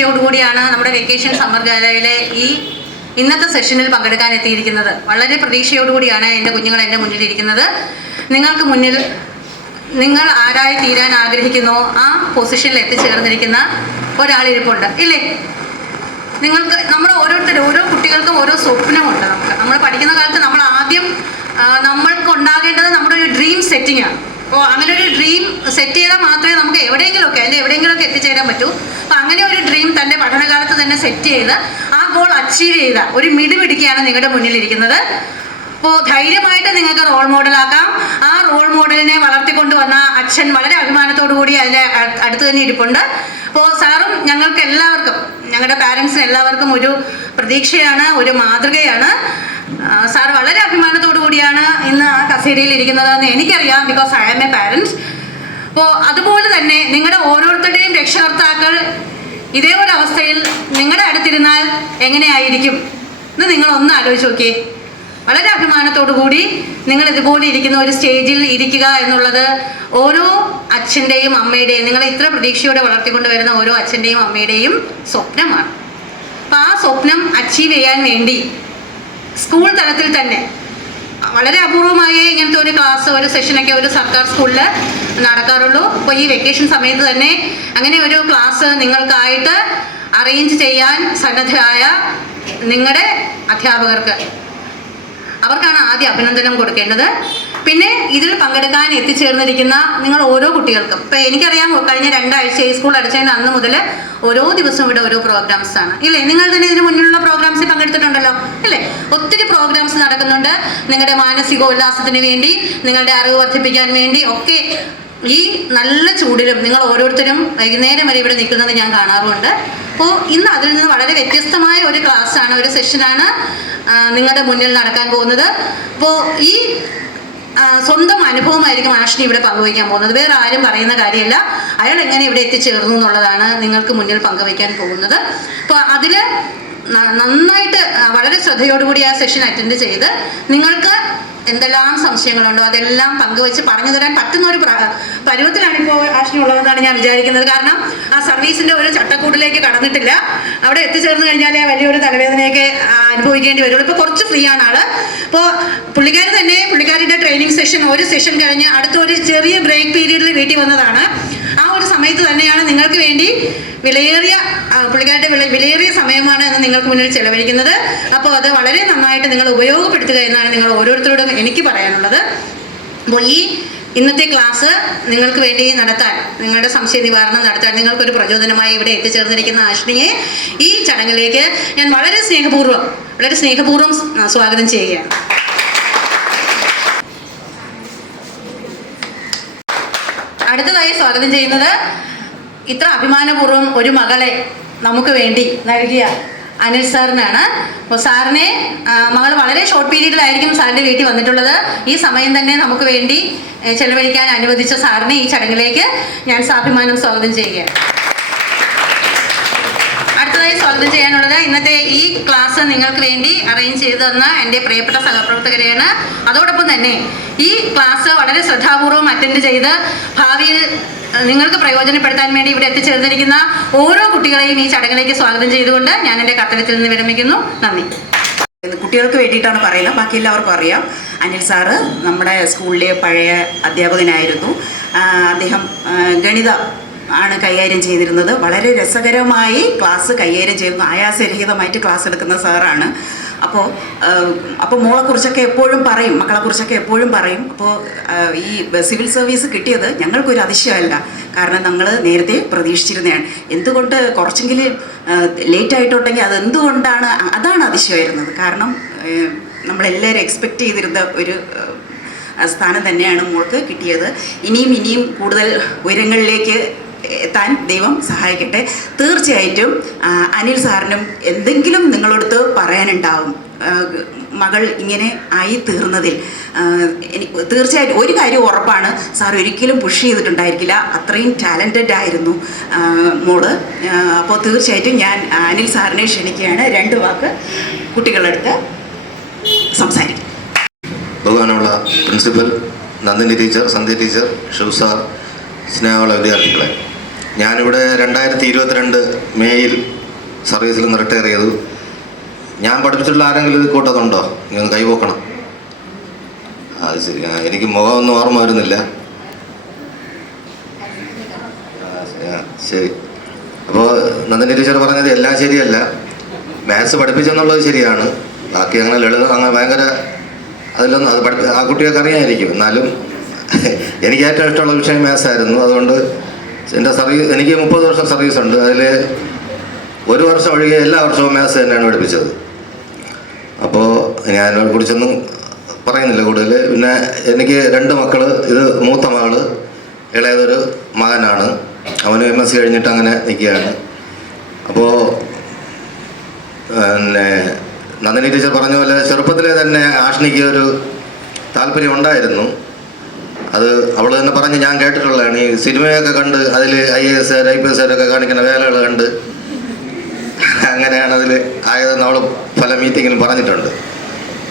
പ്രതീക്ഷയോടുകൂടിയാണ് നമ്മുടെ vacation summer ഗാലയിലെ ഈ ഇന്നത്തെ സെഷനിൽ പങ്കെടുക്കാൻ എത്തിയിരിക്കുന്നത്. വളരെ പ്രതീക്ഷയോടുകൂടിയാണ് എൻ്റെ കുഞ്ഞുങ്ങൾ എൻ്റെ മുന്നിലിരിക്കുന്നത്. നിങ്ങൾക്ക് മുന്നിൽ നിങ്ങൾ ആരായി തീരാൻ ആഗ്രഹിക്കുന്നോ ആ പൊസിഷനിൽ എത്തിച്ചേർന്നിരിക്കുന്ന ഒരാളിരിപ്പുണ്ട് ഇല്ലേ? നിങ്ങൾക്ക് നമ്മൾ ഓരോരുത്തരും ഓരോ കുട്ടികൾക്കും ഓരോ സ്വപ്നമുണ്ട്. നമ്മൾ പഠിക്കുന്ന കാലത്ത് നമ്മൾ ആദ്യം നമ്മൾക്ക് ഉണ്ടാകേണ്ടത് നമ്മുടെ ഒരു ഡ്രീം സെറ്റിംഗ് ആണ്. അപ്പോൾ അങ്ങനെ ഒരു ഡ്രീം സെറ്റ് ചെയ്താൽ മാത്രമേ നമുക്ക് എവിടെയെങ്കിലുമൊക്കെ എത്തിച്ചേരാൻ പറ്റൂ. അപ്പം അങ്ങനെ ഒരു ഡ്രീം തൻ്റെ പഠനകാലത്ത് തന്നെ സെറ്റ് ചെയ്ത് ആ ഗോൾ അച്ചീവ് ചെയ്ത ഒരു മിടുമിടുക്കിയാണ് നിങ്ങളുടെ മുന്നിലിരിക്കുന്നത്. അപ്പോൾ ധൈര്യമായിട്ട് നിങ്ങൾക്ക് റോൾ മോഡലാക്കാം. ആ റോൾ മോഡലിനെ വളർത്തിക്കൊണ്ടുവന്ന അച്ഛൻ വളരെ അഭിമാനത്തോടു കൂടി അതിൻ്റെ അടുത്ത് തന്നെ ഇരിപ്പുണ്ട്. അപ്പോൾ സാറും ഞങ്ങൾക്ക് എല്ലാവർക്കും, ഞങ്ങളുടെ പാരൻസിന് എല്ലാവർക്കും ഒരു പ്രതീക്ഷയാണ്, ഒരു മാതൃകയാണ്. സാർ വളരെ അഭിമാനത്തോടു കൂടിയാണ് ഇന്ന് ആ കസേരയിൽ ഇരിക്കുന്നതെന്ന് എനിക്കറിയാം, because I am a parents. അപ്പോൾ അതുപോലെ തന്നെ നിങ്ങളുടെ ഓരോരുത്തരുടെയും രക്ഷകർത്താക്കൾ ഇതേ ഒരു അവസ്ഥയിൽ നിങ്ങളുടെ അടുത്തിരുന്നാൽ എങ്ങനെയായിരിക്കും എന്ന് നിങ്ങളൊന്ന് ആലോചിച്ച് നോക്കിയേ. വളരെ അഭിമാനത്തോടു കൂടി നിങ്ങൾ ഇതുപോലെ ഇരിക്കുന്ന ഒരു സ്റ്റേജിൽ ഇരിക്കുക എന്നുള്ളത് ഓരോ അച്ഛൻ്റെയും അമ്മയുടെയും, നിങ്ങളെ ഇത്ര പ്രതീക്ഷയോടെ വളർത്തിക്കൊണ്ട് വരുന്ന ഓരോ അച്ഛൻ്റെയും അമ്മയുടെയും സ്വപ്നമാണ്. അപ്പം ആ സ്വപ്നം അച്ചീവ് ചെയ്യാൻ വേണ്ടി സ്കൂൾ തലത്തിൽ തന്നെ വളരെ അപൂർവമായേ ഇങ്ങനത്തെ ഒരു ക്ലാസ്, ഒരു സെഷനൊക്കെ ഒരു സർക്കാർ സ്കൂളിൽ നടക്കാറുള്ളൂ. അപ്പോൾ ഈ വെക്കേഷൻ സമയത്ത് തന്നെ അങ്ങനെ ഒരു ക്ലാസ് നിങ്ങൾക്കായിട്ട് അറേഞ്ച് ചെയ്യാൻ സന്നദ്ധരായ നിങ്ങളുടെ അധ്യാപകർക്ക്, അവർക്കാണ് ആദ്യം അഭിനന്ദനം കൊടുക്കേണ്ടത്. പിന്നെ ഇതിൽ പങ്കെടുക്കാൻ എത്തിച്ചേർന്നിരിക്കുന്ന നിങ്ങൾ ഓരോ കുട്ടികൾക്കും, ഇപ്പം എനിക്കറിയാം കഴിഞ്ഞ 2 ആഴ്ച ഈ സ്കൂൾ അടച്ചതിന് അന്ന് മുതൽ ഓരോ ദിവസവും ഇവിടെ ഓരോ പ്രോഗ്രാംസ് ആണ് ഇല്ലേ? നിങ്ങൾ തന്നെ ഇതിന് മുന്നിലുള്ള പ്രോഗ്രാംസിൽ പങ്കെടുത്തിട്ടുണ്ടല്ലോ അല്ലേ? ഒത്തിരി പ്രോഗ്രാംസ് നടക്കുന്നുണ്ട് നിങ്ങളുടെ മാനസികോല്ലാസത്തിന് വേണ്ടി, നിങ്ങളുടെ അറിവ് വർദ്ധിപ്പിക്കാൻ വേണ്ടി ഒക്കെ. ഈ നല്ല ചൂടിലും നിങ്ങൾ ഓരോരുത്തരും വൈകുന്നേരം വരെ ഇവിടെ നിൽക്കുന്നത് ഞാൻ കാണാറുമുണ്ട്. അപ്പോൾ ഇന്ന് അതിൽ നിന്ന് വളരെ വ്യത്യസ്തമായ ഒരു ക്ലാസ്സാണ്, ഒരു സെഷനാണ് നിങ്ങളുടെ മുന്നിൽ നടക്കാൻ പോകുന്നത്. അപ്പോൾ ഈ സ്വന്തം അനുഭവമായിരിക്കും ആഷ്നി ഇവിടെ പങ്കുവയ്ക്കാൻ പോകുന്നത്. വേറെ ആരും പറയുന്ന കാര്യമല്ല. അയാൾ എങ്ങനെ ഇവിടെ എത്തിച്ചേർന്നു എന്നുള്ളതാണ് നിങ്ങൾക്ക് മുന്നിൽ പങ്കുവയ്ക്കാൻ പോകുന്നത്. അപ്പോൾ അതിൽ നന്നായിട്ട് വളരെ ശ്രദ്ധയോടുകൂടി ആ സെഷൻ അറ്റൻഡ് ചെയ്ത് നിങ്ങൾക്ക് എന്തെല്ലാം സംശയങ്ങളുണ്ടോ അതെല്ലാം പങ്കുവെച്ച് പറഞ്ഞു തരാൻ പറ്റുന്ന ഒരു പരുവത്തിലാണ് ഇപ്പോൾ ആഷ്നി ഉള്ളതെന്നാണ് ഞാൻ വിചാരിക്കുന്നത്. കാരണം ആ സർവീസിൻ്റെ ഒരു ചട്ടക്കൂട്ടിലേക്ക് കടന്നിട്ടില്ല. അവിടെ എത്തിച്ചേർന്ന് കഴിഞ്ഞാൽ വലിയൊരു തലവേദനയൊക്കെ അനുഭവിക്കേണ്ടി വരുള്ളൂ. ഇപ്പോൾ കുറച്ച് ഫ്രീ ആണ് ആള്. ഇപ്പോൾ പുള്ളിക്കാരിയുടെ ട്രെയിനിങ് സെഷൻ, ഒരു സെഷൻ കഴിഞ്ഞ് അടുത്ത ഒരു ചെറിയ ബ്രേക്ക് പീരീഡിൽ വീട്ടിൽ വന്നതാണ്. ആ ഒരു സമയത്ത് തന്നെയാണ് നിങ്ങൾക്ക് വേണ്ടി പുള്ളിക്കാരുടെ വിലയേറിയ സമയമാണ് എന്ന് നിങ്ങൾക്ക് മുന്നിൽ ചെലവഴിക്കുന്നത്. അപ്പോൾ അത് വളരെ നന്നായിട്ട് നിങ്ങൾ ഉപയോഗപ്പെടുത്തുക എന്നാണ് നിങ്ങൾ ഓരോരുത്തരോടും എനിക്ക് പറയാനുള്ളത്. അപ്പോൾ ഈ ഇന്നത്തെ ക്ലാസ് നിങ്ങൾക്ക് വേണ്ടി നടത്താൻ, നിങ്ങളുടെ സംശയ നിവാരണം നടത്താൻ നിങ്ങൾക്കൊരു പ്രചോദനമായി ഇവിടെ എത്തിച്ചേർന്നിരിക്കുന്ന ആഷ്നിയെ ഈ ചടങ്ങിലേക്ക് ഞാൻ വളരെ സ്നേഹപൂർവ്വം സ്വാഗതം ചെയ്യുകയാണ്. അടുത്തതായി സ്വാഗതം ചെയ്യുന്നത് ഇത്ര അഭിമാനപൂർവ്വം ഒരു മകളെ നമുക്ക് വേണ്ടി നൽകിയ അനിൽ സാറിനാണ്. അപ്പോൾ സാറിനെ മകൾ വളരെ ഷോർട്ട് പീരീഡിലായിരിക്കും സാറിൻ്റെ വീട്ടിൽ വന്നിട്ടുള്ളത്. ഈ സമയം തന്നെ നമുക്ക് വേണ്ടി ചെലവഴിക്കാൻ അനുവദിച്ച സാറിനെ ഈ ചടങ്ങിലേക്ക് ഞാൻ സാഭിമാനം സ്വാഗതം ചെയ്യുകയാണ്. അടുത്തതായി സ്വാഗതം ചെയ്യാനുള്ളത് ഇന്നത്തെ ഈ ക്ലാസ് നിങ്ങൾക്ക് വേണ്ടി അറേഞ്ച് ചെയ്തു തന്ന എൻ്റെ പ്രിയപ്പെട്ട സഹപ്രവർത്തകരെയാണ്. അതോടൊപ്പം തന്നെ ഈ ക്ലാസ് വളരെ ശ്രദ്ധാപൂർവം അറ്റൻഡ് ചെയ്ത് ഭാവിയിൽ നിങ്ങൾക്ക് പ്രയോജനപ്പെടുത്താൻ വേണ്ടി ഇവിടെ എത്തിച്ചേർന്നിരിക്കുന്ന ഓരോ കുട്ടികളെയും ഈ ചടങ്ങിലേക്ക് സ്വാഗതം ചെയ്തുകൊണ്ട് ഞാൻ എൻ്റെ കർത്തവ്യത്തിൽ നിന്ന് വിരമിക്കുന്നു. നന്ദി. കുട്ടികൾക്ക് വേണ്ടിയിട്ടാണ് പറയുന്നത്, ബാക്കി എല്ലാവർക്കും അറിയാം. അനിൽ സാറ് നമ്മുടെ സ്കൂളിലെ പഴയ അധ്യാപകനായിരുന്നു. അദ്ദേഹം ഗണിതം ആണ് കൈകാര്യം ചെയ്തിരുന്നത്. വളരെ രസകരമായി ക്ലാസ് കൈകാര്യം ചെയ്യുന്നു. ആയാസരഹിതമായിട്ട് ക്ലാസ് എടുക്കുന്ന സാറാണ്. അപ്പോൾ മോളെക്കുറിച്ചൊക്കെ എപ്പോഴും പറയും, മക്കളെക്കുറിച്ചൊക്കെ എപ്പോഴും പറയും. അപ്പോൾ ഈ സിവിൽ സർവീസ് കിട്ടിയത് ഞങ്ങൾക്കൊരു അതിശയമല്ല. കാരണം ഞങ്ങൾ നേരത്തെ പ്രതീക്ഷിച്ചിരുന്നതാണ്. എന്തുകൊണ്ട് കുറച്ചെങ്കിലും ലേറ്റായിട്ടുണ്ടെങ്കിൽ അതെന്തുകൊണ്ടാണ്, അതാണ് അതിശയമായിരുന്നത്. കാരണം നമ്മളെല്ലാവരും എക്സ്പെക്റ്റ് ചെയ്തിരുന്ന ഒരു സ്ഥാനം തന്നെയാണ് മോൾക്ക് കിട്ടിയത്. ഇനിയും കൂടുതൽ ഉയരങ്ങളിലേക്ക് എത്താൻ ദൈവം സഹായിക്കട്ടെ. തീർച്ചയായിട്ടും അനിൽ സാറിനും എന്തെങ്കിലും നിങ്ങളടുത്ത് പറയാനുണ്ടാവും മകൾ ഇങ്ങനെ ആയി തീർന്നതിൽ. എനിക്ക് തീർച്ചയായിട്ടും ഒരു കാര്യം ഉറപ്പാണ്, സാർ ഒരിക്കലും പുഷ് ചെയ്തിട്ടുണ്ടായിരിക്കില്ല. അത്രയും ടാലൻറ്റഡ് ആയിരുന്നു മോള്. അപ്പോൾ തീർച്ചയായിട്ടും ഞാൻ അനിൽ സാറിനെ ക്ഷണിക്കുകയാണ്. 2 വാക്ക് കുട്ടികളടുത്ത് സംസാരിക്കും. ബഹുമാനമുള്ള പ്രിൻസിപ്പൽ, നന്ദിനി ടീച്ചർ, സന്ധ്യ ടീച്ചർ, ഷിവ് സാർ, സ്നേഹമുള്ള വിദ്യാർത്ഥികളെ, ഞാനിവിടെ 2022 മേയിൽ സർവീസിൽ നിന്ന് റിട്ടയർ ചെയ്തു. ഞാൻ പഠിപ്പിച്ചിട്ടുള്ള ആരെങ്കിലും ഇത് കൂട്ടത്തുണ്ടോ? നീ ഒന്ന് കൈപോക്കണം. അത് ശരി. എനിക്ക് മുഖമൊന്നും ഓർമ്മ വരുന്നില്ല. ശരി. അപ്പോൾ നന്ദിനി ടീച്ചർ പറഞ്ഞത് എല്ലാം ശരിയല്ല. മാത്സ് പഠിപ്പിച്ചെന്നുള്ളത് ശരിയാണ്. ബാക്കി അങ്ങനെ ലളിതം അങ്ങനെ ഭയങ്കര അതിലൊന്നും അത് ആ കുട്ടികൾക്ക് അറിയാമായിരിക്കും. എന്നാലും എനിക്ക് ഏറ്റവും ഇഷ്ടമുള്ള വിഷയം മാത്സ് ആയിരുന്നു. അതുകൊണ്ട് എൻ്റെ എനിക്ക് 30 വർഷം സർവീസ് ഉണ്ട്. അതിൽ 1 വർഷം ഒഴികെ എല്ലാ വർഷവും മാത്സ് തന്നെയാണ് പഠിപ്പിച്ചത്. അപ്പോൾ ഞാൻ അതിനെക്കുറിച്ചൊന്നും പറയുന്നില്ല കൂടുതൽ. പിന്നെ എനിക്ക് 2 മക്കൾ. ഇത് മൂത്ത മകൾ, ഇളയതൊരു മകനാണ്. അവന് MSc കഴിഞ്ഞിട്ട് അങ്ങനെ നിൽക്കുകയാണ്. അപ്പോൾ പിന്നെ നന്ദിനി ടീച്ചർ പറഞ്ഞ പോലെ ചെറുപ്പത്തിലെ തന്നെ ആഷ്നിക്ക് ഒരു താല്പര്യം ഉണ്ടായിരുന്നു. അത് അവൾ തന്നെ പറഞ്ഞ് ഞാൻ കേട്ടിട്ടുള്ളതാണ്. ഈ സിനിമയൊക്കെ കണ്ട് അതിൽ IAS IPS കാണിക്കുന്ന വേലകൾ കണ്ട് അങ്ങനെയാണ് അതിൽ ആയതെന്ന് അവൾ പല മീറ്റിങ്ങിലും പറഞ്ഞിട്ടുണ്ട്.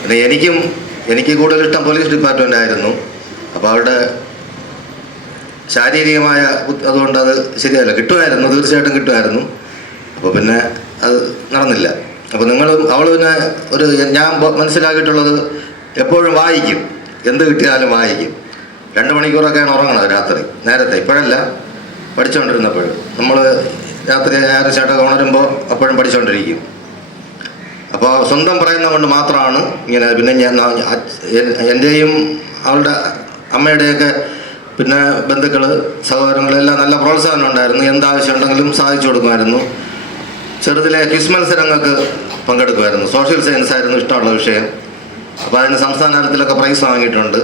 പിന്നെ എനിക്ക് കൂടുതൽ ഇഷ്ടം പോലീസ് ഡിപ്പാർട്ട്മെൻ്റ് ആയിരുന്നു. അപ്പോൾ അവളുടെ ശാരീരികമായ അതുകൊണ്ട് അത് ശരിയല്ല. കിട്ടുമായിരുന്നു, തീർച്ചയായിട്ടും കിട്ടുമായിരുന്നു. അപ്പോൾ പിന്നെ അത് നടന്നില്ല. അപ്പോൾ അവൾ പിന്നെ ഞാൻ മനസ്സിലാക്കിയിട്ടുള്ളത് എപ്പോഴും വായിക്കും, എന്ത് കിട്ടിയാലും വായിക്കും. 2 മണിക്കൂറൊക്കെയാണ് ഉറങ്ങണത് രാത്രി നേരത്തെ. ഇപ്പോഴല്ല, പഠിച്ചുകൊണ്ടിരുന്നപ്പോഴും നമ്മൾ രാത്രി 6 ചേട്ടൊക്കെ ഉണരുമ്പോൾ അപ്പോഴും പഠിച്ചുകൊണ്ടിരിക്കും. അപ്പോൾ സ്വന്തം പറയുന്നത് കൊണ്ട് മാത്രമാണ് ഇങ്ങനെ. പിന്നെ എൻ്റെയും അവളുടെ അമ്മയുടെയൊക്കെ പിന്നെ ബന്ധുക്കൾ, സഹോദരങ്ങളെല്ലാം നല്ല പ്രോത്സാഹനം ഉണ്ടായിരുന്നു. എന്താവശ്യം ഉണ്ടെങ്കിലും സാധിച്ചു കൊടുക്കുമായിരുന്നു. ചെറുതിലെ ക്വിസ് മത്സരങ്ങൾക്ക് പങ്കെടുക്കുമായിരുന്നു. സോഷ്യൽ സയൻസ് ആയിരുന്നു ഇഷ്ടമുള്ള വിഷയം. അപ്പോൾ അതിന് സംസ്ഥാന തലത്തിലൊക്കെ പ്രൈസ് വാങ്ങിയിട്ടുണ്ട്.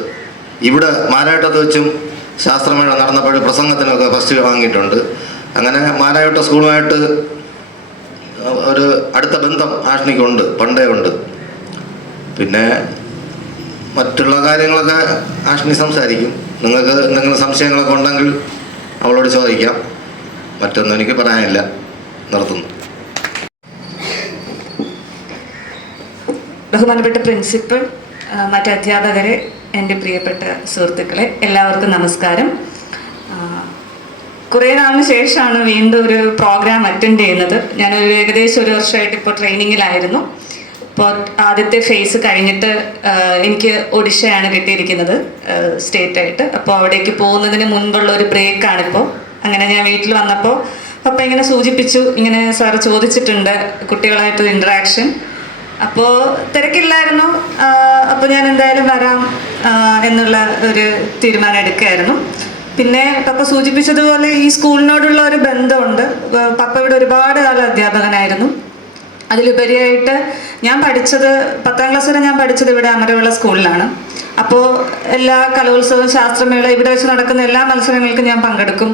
ഇവിടെ മാരായട്ടത്ത് വെച്ചും ശാസ്ത്രമേള നടന്നപ്പോൾ പ്രസംഗത്തിനൊക്കെ ഫസ്റ്റ് വാങ്ങിയിട്ടുണ്ട്. അങ്ങനെ മാരായട്ട സ്കൂളുമായിട്ട് ഒരു അടുത്ത ബന്ധം ആഷ്നിക്കുണ്ട്, പണ്ടേ ഉണ്ട്. പിന്നെ മറ്റുള്ള കാര്യങ്ങളൊക്കെ ആഷ്നി സംസാരിക്കും. നിങ്ങൾക്ക് എന്തെങ്കിലും സംശയങ്ങളൊക്കെ ഉണ്ടെങ്കിൽ അവളോട് ചോദിക്കാം. മറ്റൊന്നും എനിക്ക് പറയാനില്ല. നിർത്തുന്നു. ബഹുമാനപ്പെട്ട പ്രിൻസിപ്പൽ, മറ്റ് അധ്യാപകരെ, എൻ്റെ പ്രിയപ്പെട്ട സുഹൃത്തുക്കളെ, എല്ലാവർക്കും നമസ്കാരം. കുറേ നാളിന് ശേഷമാണ് വീണ്ടും ഒരു പ്രോഗ്രാം അറ്റൻഡ് ചെയ്യുന്നത്. ഞാനൊരു ഏകദേശം 1 വർഷമായിട്ട് ഇപ്പോൾ ട്രെയിനിങ്ങിലായിരുന്നു. ഇപ്പോൾ ആദ്യത്തെ ഫേസ് കഴിഞ്ഞിട്ട് എനിക്ക് ഒഡീഷയാണ് കിട്ടിയിരിക്കുന്നത് സ്റ്റേറ്റായിട്ട്. അപ്പോൾ അവിടേക്ക് പോകുന്നതിന് മുൻപുള്ള ഒരു ബ്രേക്കാണിപ്പോൾ. അങ്ങനെ ഞാൻ വീട്ടിൽ വന്നപ്പോൾ അപ്പം ഇങ്ങനെ സൂചിപ്പിച്ചു, ഇങ്ങനെ സാറ് ചോദിച്ചിട്ടുണ്ട് കുട്ടികളായിട്ടൊരു ഇൻട്രാക്ഷൻ. അപ്പോൾ തിരക്കില്ലായിരുന്നു. അപ്പോൾ ഞാൻ എന്തായാലും വരാം എന്നുള്ള ഒരു തീരുമാനം എടുക്കുകയായിരുന്നു. പിന്നെ പപ്പ സൂചിപ്പിച്ചതുപോലെ ഈ സ്കൂളിനോടുള്ള ഒരു ബന്ധമുണ്ട്. പപ്പ ഇവിടെ ഒരുപാട് കാലം അധ്യാപകനായിരുന്നു. അതിലുപരിയായിട്ട് ഞാൻ പഠിച്ചത് 10ാം ക്ലാസ് വരെ ഞാൻ പഠിച്ചത് ഇവിടെ അമരവിള സ്കൂളിലാണ്. അപ്പോൾ എല്ലാ കലോത്സവവും ശാസ്ത്രമേള ഇവിടെ വെച്ച് നടക്കുന്ന എല്ലാ മത്സരങ്ങൾക്കും ഞാൻ പങ്കെടുക്കും.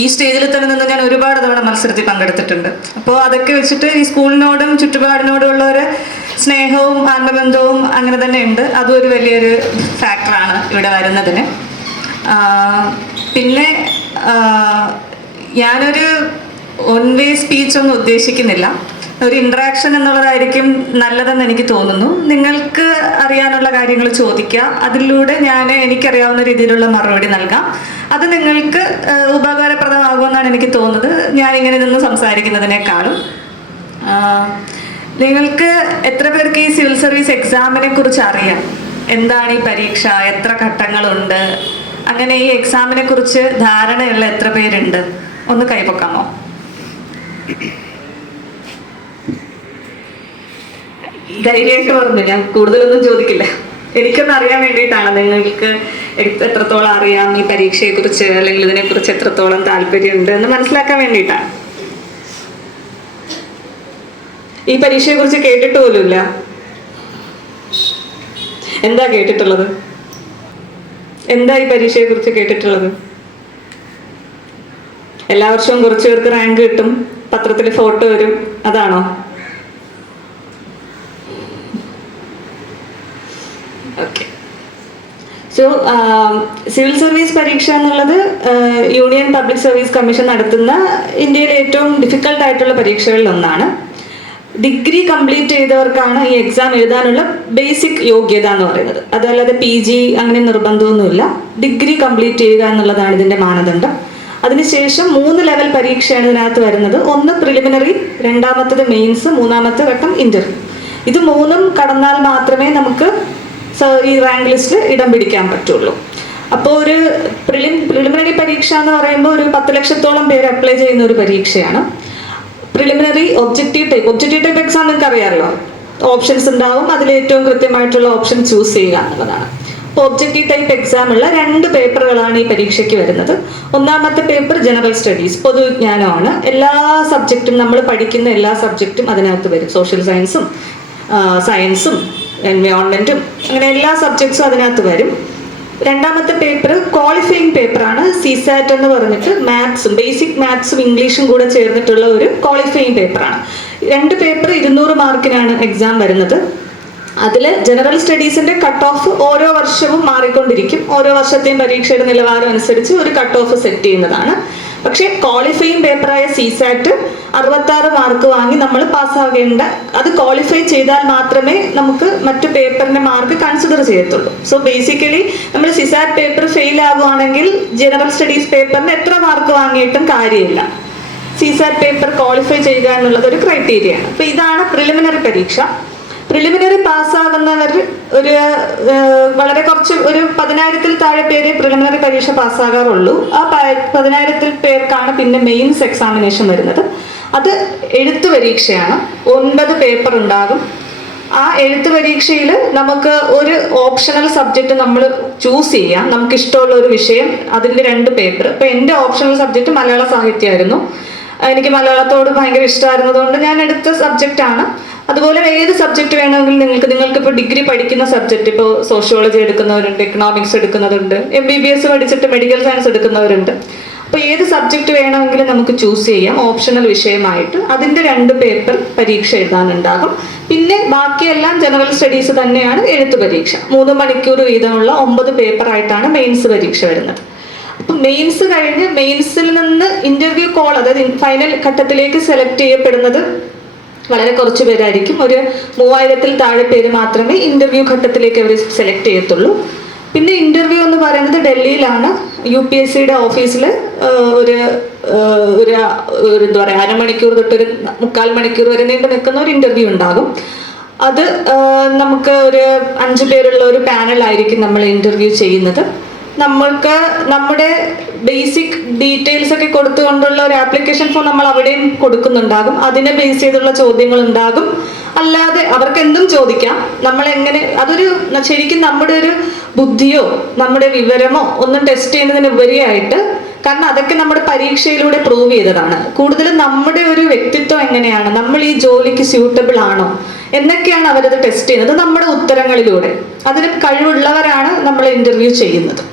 ഈ സ്റ്റേജിൽ തന്നെ നിന്ന് ഞാൻ ഒരുപാട് തവണ മത്സരത്തിൽ പങ്കെടുത്തിട്ടുണ്ട്. അപ്പോൾ അതൊക്കെ വെച്ചിട്ട് ഈ സ്കൂളിനോടും ചുറ്റുപാടിനോടുമുള്ള ഒരു സ്നേഹവും ആത്മബന്ധവും അങ്ങനെ തന്നെ ഉണ്ട്. അതും ഒരു വലിയൊരു ഫാക്ടറാണ് ഇവിടെ വരുന്നതിന്. പിന്നെ ഞാനൊരു വൺ വേ സ്പീച്ചൊന്നും ഉദ്ദേശിക്കുന്നില്ല. ഒരു ഇൻട്രാക്ഷൻ എന്നുള്ളതായിരിക്കും നല്ലതെന്ന് എനിക്ക് തോന്നുന്നു. നിങ്ങൾക്ക് അറിയാനുള്ള കാര്യങ്ങൾ ചോദിക്കുക, അതിലൂടെ എനിക്കറിയാവുന്ന രീതിയിലുള്ള മറുപടി നൽകാം. അത് നിങ്ങൾക്ക് ഉപകാരപ്രദമാകുമെന്നാണ് എനിക്ക് തോന്നുന്നത്, ഞാനിങ്ങനെ നിന്ന് സംസാരിക്കുന്നതിനേക്കാളും. നിങ്ങൾക്ക് എത്ര പേർക്ക് ഈ സിവിൽ സർവീസ് എക്സാമിനെ കുറിച്ച് അറിയാം? എന്താണ് ഈ പരീക്ഷ, എത്ര ഘട്ടങ്ങളുണ്ട്, അങ്ങനെ ഈ എക്സാമിനെ കുറിച്ച് ധാരണയുള്ള എത്ര പേരുണ്ട്? ഒന്ന് കൈപൊക്കാമോ? ധൈര്യമായിട്ട് പറഞ്ഞു, ഞാൻ കൂടുതലൊന്നും ചോദിക്കില്ല. എനിക്കൊന്നും അറിയാൻ വേണ്ടിയിട്ടാണ്. നിങ്ങൾക്ക് എത്രത്തോളം അറിയാം ഈ പരീക്ഷയെക്കുറിച്ച്, അല്ലെങ്കിൽ ഇതിനെക്കുറിച്ച് എത്രത്തോളം താല്പര്യമുണ്ട് എന്ന് മനസ്സിലാക്കാൻ വേണ്ടിയിട്ടാണ്. ഈ പരീക്ഷയെക്കുറിച്ച് കേട്ടിട്ട് പോലുമില്ല. എന്താ കേട്ടിട്ടുള്ളത്? എന്താ ഈ പരീക്ഷയെക്കുറിച്ച് കേട്ടിട്ടുള്ളത്? എല്ലാ വർഷവും കുറച്ച് പേർക്ക് റാങ്ക് കിട്ടും, പത്രത്തിൽ ഫോട്ടോ വരും, അതാണോ? ഓക്കെ. സോ സിവിൽ സർവീസ് പരീക്ഷ എന്നുള്ളത് യൂണിയൻ പബ്ലിക് സർവീസ് കമ്മീഷൻ നടത്തുന്ന ഇന്ത്യയിലെ ഏറ്റവും ഡിഫിക്കൽട്ട് ആയിട്ടുള്ള പരീക്ഷകളിൽ ഒന്നാണ്. ഡിഗ്രി കംപ്ലീറ്റ് ചെയ്തവർക്കാണ് ഈ എക്സാം എഴുതാനുള്ള ബേസിക് യോഗ്യത എന്ന് പറയുന്നത്. അതല്ലാതെ PG അങ്ങനെ നിർബന്ധമൊന്നുമില്ല. ഡിഗ്രി കംപ്ലീറ്റ് ചെയ്യുക എന്നുള്ളതാണ് ഇതിൻ്റെ മാനദണ്ഡം. അതിനുശേഷം 3 ലെവൽ പരീക്ഷയാണ് ഇതിനകത്ത് വരുന്നത്. ഒന്ന് പ്രിലിമിനറി, രണ്ടാമത്തത് മെയിൻസ്, മൂന്നാമത്തെ ഘട്ടം ഇന്റർവ്യൂ. ഇത് 3ഉം കടന്നാൽ മാത്രമേ നമുക്ക് ഈ റാങ്ക് ലിസ്റ്റിൽ ഇടം പിടിക്കാൻ പറ്റുള്ളൂ. അപ്പോൾ ഒരു പ്രിലിമിനറി പരീക്ഷ എന്ന് പറയുമ്പോൾ ഒരു 10 ലക്ഷത്തോളം പേര് അപ്ലൈ ചെയ്യുന്ന ഒരു പരീക്ഷയാണ്. പ്രിലിമിനറി ഒബ്ജക്റ്റീവ് ടൈപ്പ് എക്സാം നിങ്ങൾക്ക് അറിയാമല്ലോ. ഓപ്ഷൻസ് ഉണ്ടാവും, അതിൽ ഏറ്റവും കൃത്യമായിട്ടുള്ള ഓപ്ഷൻ ചൂസ് ചെയ്യുക എന്നുള്ളതാണ്. അപ്പോൾ ഒബ്ജക്റ്റീവ് ടൈപ്പ് എക്സാമുള്ള 2 പേപ്പറുകളാണ് ഈ പരീക്ഷയ്ക്ക് വരുന്നത്. ഒന്നാമത്തെ പേപ്പർ ജനറൽ സ്റ്റഡീസ്, പൊതുവിജ്ഞാനമാണ്. എല്ലാ സബ്ജക്റ്റും, നമ്മൾ പഠിക്കുന്ന എല്ലാ സബ്ജക്റ്റും അതിനകത്ത് വരും. സോഷ്യൽ സയൻസും സയൻസും എൻവയോൺമെൻറ്റും അങ്ങനെ എല്ലാ സബ്ജക്ട്സും അതിനകത്ത് വരും. രണ്ടാമത്തെ പേപ്പർ ക്വാളിഫയിങ് പേപ്പറാണ്. CSAT എന്ന് പറഞ്ഞിട്ട് മാത്സും ബേസിക് മാത്സും ഇംഗ്ലീഷും കൂടെ ചേർന്നിട്ടുള്ള ഒരു ക്വാളിഫയിങ് പേപ്പറാണ്. 2 പേപ്പർ 200 മാർക്കിനാണ് എക്സാം വരുന്നത്. അതിൽ ജനറൽ സ്റ്റഡീസിൻ്റെ കട്ട് ഓഫ് ഓരോ വർഷവും മാറിക്കൊണ്ടിരിക്കും. ഓരോ വർഷത്തെയും പരീക്ഷയുടെ നിലവാരം അനുസരിച്ച് ഒരു കട്ട് ഓഫ് സെറ്റ് ചെയ്യുന്നതാണ്. പക്ഷേ ക്വാളിഫയിങ് പേപ്പറായ CSAT 66 മാർക്ക് വാങ്ങി നമ്മൾ പാസ്സാകേണ്ട, അത് ക്വാളിഫൈ ചെയ്താൽ മാത്രമേ നമുക്ക് മറ്റു പേപ്പറിൻ്റെ മാർക്ക് കൺസിഡർ ചെയ്യത്തുള്ളൂ. സോ ബേസിക്കലി നമ്മൾ CSAT പേപ്പർ ഫെയിൽ ആവുകയാണെങ്കിൽ ജനറൽ സ്റ്റഡീസ് പേപ്പറിന് എത്ര മാർക്ക് വാങ്ങിയിട്ടും കാര്യമില്ല. CSAT പേപ്പർ ക്വാളിഫൈ ചെയ്യുക എന്നുള്ളത് ഒരു ക്രൈറ്റീരിയയാണ്. അപ്പോൾ ഇതാണ് പ്രിലിമിനറി പരീക്ഷ. പ്രിലിമിനറി പാസ്സാകുന്നവർ ഒരു വളരെ കുറച്ച്, ഒരു 10,000-ൽ താഴെ പേര് പ്രിലിമിനറി പരീക്ഷ പാസ്സാകാറുള്ളൂ. ആ 10,000 പേർക്കാണ് പിന്നെ മെയിൻസ് എക്സാമിനേഷൻ വരുന്നത്. അത് എഴുത്ത് പരീക്ഷയാണ്. 9 പേപ്പർ ഉണ്ടാകും. ആ എഴുത്ത് പരീക്ഷയിൽ നമുക്ക് ഒരു ഓപ്ഷണൽ സബ്ജക്റ്റ് നമ്മൾ ചൂസ് ചെയ്യാം. നമുക്ക് ഇഷ്ടമുള്ള ഒരു വിഷയം, അതിൻ്റെ 2 പേപ്പർ. ഇപ്പോൾ എൻ്റെ ഓപ്ഷണൽ സബ്ജക്റ്റ് മലയാള സാഹിത്യമായിരുന്നു. എനിക്ക് മലയാളത്തോട് ഭയങ്കര ഇഷ്ടമായിരുന്നതുകൊണ്ട് ഞാൻ എടുത്ത സബ്ജക്റ്റാണ്. അതുപോലെ ഏത് സബ്ജക്റ്റ് വേണമെങ്കിലും നിങ്ങൾക്കിപ്പോൾ ഡിഗ്രി പഠിക്കുന്ന സബ്ജക്റ്റ്, ഇപ്പോൾ സോഷ്യോളജി എടുക്കുന്നവരുണ്ട്, എക്കണോമിക്സ് എടുക്കുന്നവരുണ്ട്, MBBS പഠിച്ചിട്ട് മെഡിക്കൽ സയൻസ് എടുക്കുന്നവരുണ്ട്. അപ്പോൾ ഏത് സബ്ജക്റ്റ് വേണമെങ്കിലും നമുക്ക് ചൂസ് ചെയ്യാം ഓപ്ഷണൽ വിഷയമായിട്ട്. അതിൻ്റെ 2 പേപ്പർ പരീക്ഷ എഴുതാനുണ്ടാകും. പിന്നെ ബാക്കിയെല്ലാം ജനറൽ സ്റ്റഡീസ് തന്നെയാണ് എഴുത്ത് പരീക്ഷ. 3 മണിക്കൂർ വീതമുള്ള 9 പേപ്പറായിട്ടാണ് മെയിൻസ് പരീക്ഷ വരുന്നത്. അപ്പം മെയിൻസ് കഴിഞ്ഞ് മെയിൻസിൽ നിന്ന് ഇൻ്റർവ്യൂ കോൾ, അതായത് ഫൈനൽ ഘട്ടത്തിലേക്ക് സെലക്ട് ചെയ്യപ്പെടുന്നത് വളരെ കുറച്ച് പേരായിരിക്കും. ഒരു 3000-ൽ താഴെ പേര് മാത്രമേ ഇൻ്റർവ്യൂ ഘട്ടത്തിലേക്ക് അവർ സെലക്ട് ചെയ്യത്തുള്ളൂ. പിന്നെ ഇൻ്റർവ്യൂ എന്ന് പറയുന്നത് ഡൽഹിയിലാണ്. UPSCയുടെ ഓഫീസിൽ ഒരു എന്താ പറയുക, 1/2 മണിക്കൂർ തൊട്ടൊരു 3/4 മണിക്കൂർ വരെ നീണ്ടു നിൽക്കുന്ന ഒരു ഇൻ്റർവ്യൂ ഉണ്ടാകും. അത് നമുക്ക് ഒരു 5 പേരുള്ള ഒരു പാനലായിരിക്കും നമ്മൾ ഇൻ്റർവ്യൂ ചെയ്യുന്നത്. നമ്മൾക്ക് നമ്മുടെ ബേസിക് ഡീറ്റെയിൽസ് ഒക്കെ കൊടുത്തുകൊണ്ടുള്ള ഒരു ആപ്ലിക്കേഷൻ ഫോം നമ്മൾ അവിടെയും കൊടുക്കുന്നുണ്ടാകും. അതിനെ ബേസ് ചെയ്തുള്ള ചോദ്യങ്ങൾ ഉണ്ടാകും. അല്ലാതെ അവർക്ക് എന്തും ചോദിക്കാം. നമ്മളെങ്ങനെ, അതൊരു ശരിക്കും നമ്മുടെ ഒരു ബുദ്ധിയോ നമ്മുടെ വിവരമോ ഒന്നും ടെസ്റ്റ് ചെയ്യുന്നതിന് ഉപരിയായിട്ട്, കാരണം അതൊക്കെ നമ്മുടെ പരീക്ഷയിലൂടെ പ്രൂവ് ചെയ്തതാണ്. കൂടുതലും നമ്മുടെ ഒരു വ്യക്തിത്വം എങ്ങനെയാണ്, നമ്മൾ ഈ ജോലിക്ക് സ്യൂട്ടബിൾ ആണോ എന്നൊക്കെയാണ് അവരത് ടെസ്റ്റ് ചെയ്യുന്നത് നമ്മുടെ ഉത്തരങ്ങളിലൂടെ. അതിന് കഴിവുള്ളവരാണ് നമ്മൾ ഇൻ്റർവ്യൂ ചെയ്യുന്നത്.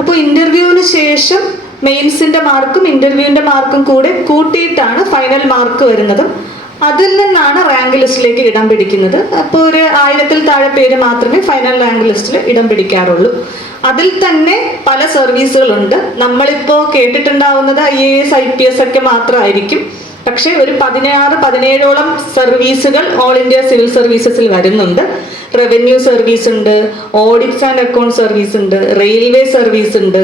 അപ്പോൾ ഇൻ്റർവ്യൂവിന് ശേഷം മെയിൻസിൻ്റെ മാർക്കും ഇൻ്റർവ്യൂവിൻ്റെ മാർക്കും കൂടെ കൂട്ടിയിട്ടാണ് ഫൈനൽ മാർക്ക് വരുന്നത്. അതിൽ നിന്നാണ് റാങ്ക് ലിസ്റ്റിലേക്ക് ഇടം പിടിക്കുന്നത്. അപ്പോൾ ഒരു 1000-ൽ താഴെ പേര് മാത്രമേ ഫൈനൽ റാങ്ക് ലിസ്റ്റിൽ ഇടം പിടിക്കാറുള്ളൂ. അതിൽ തന്നെ പല സർവീസുകളുണ്ട്. നമ്മളിപ്പോൾ കേട്ടിട്ടുണ്ടാവുന്നത് IAS IPS ഒക്കെ മാത്രമായിരിക്കും. പക്ഷേ ഒരു 16-17ഓളം സർവീസുകൾ ഓൾ ഇന്ത്യ സിവിൽ സർവീസസിൽ വരുന്നുണ്ട്. റവന്യൂ സർവീസ് ഉണ്ട്, ഓഡിറ്റ്സ് ആൻഡ് അക്കൗണ്ട് സർവീസ് ഉണ്ട്, റെയിൽവേ സർവീസ് ഉണ്ട്,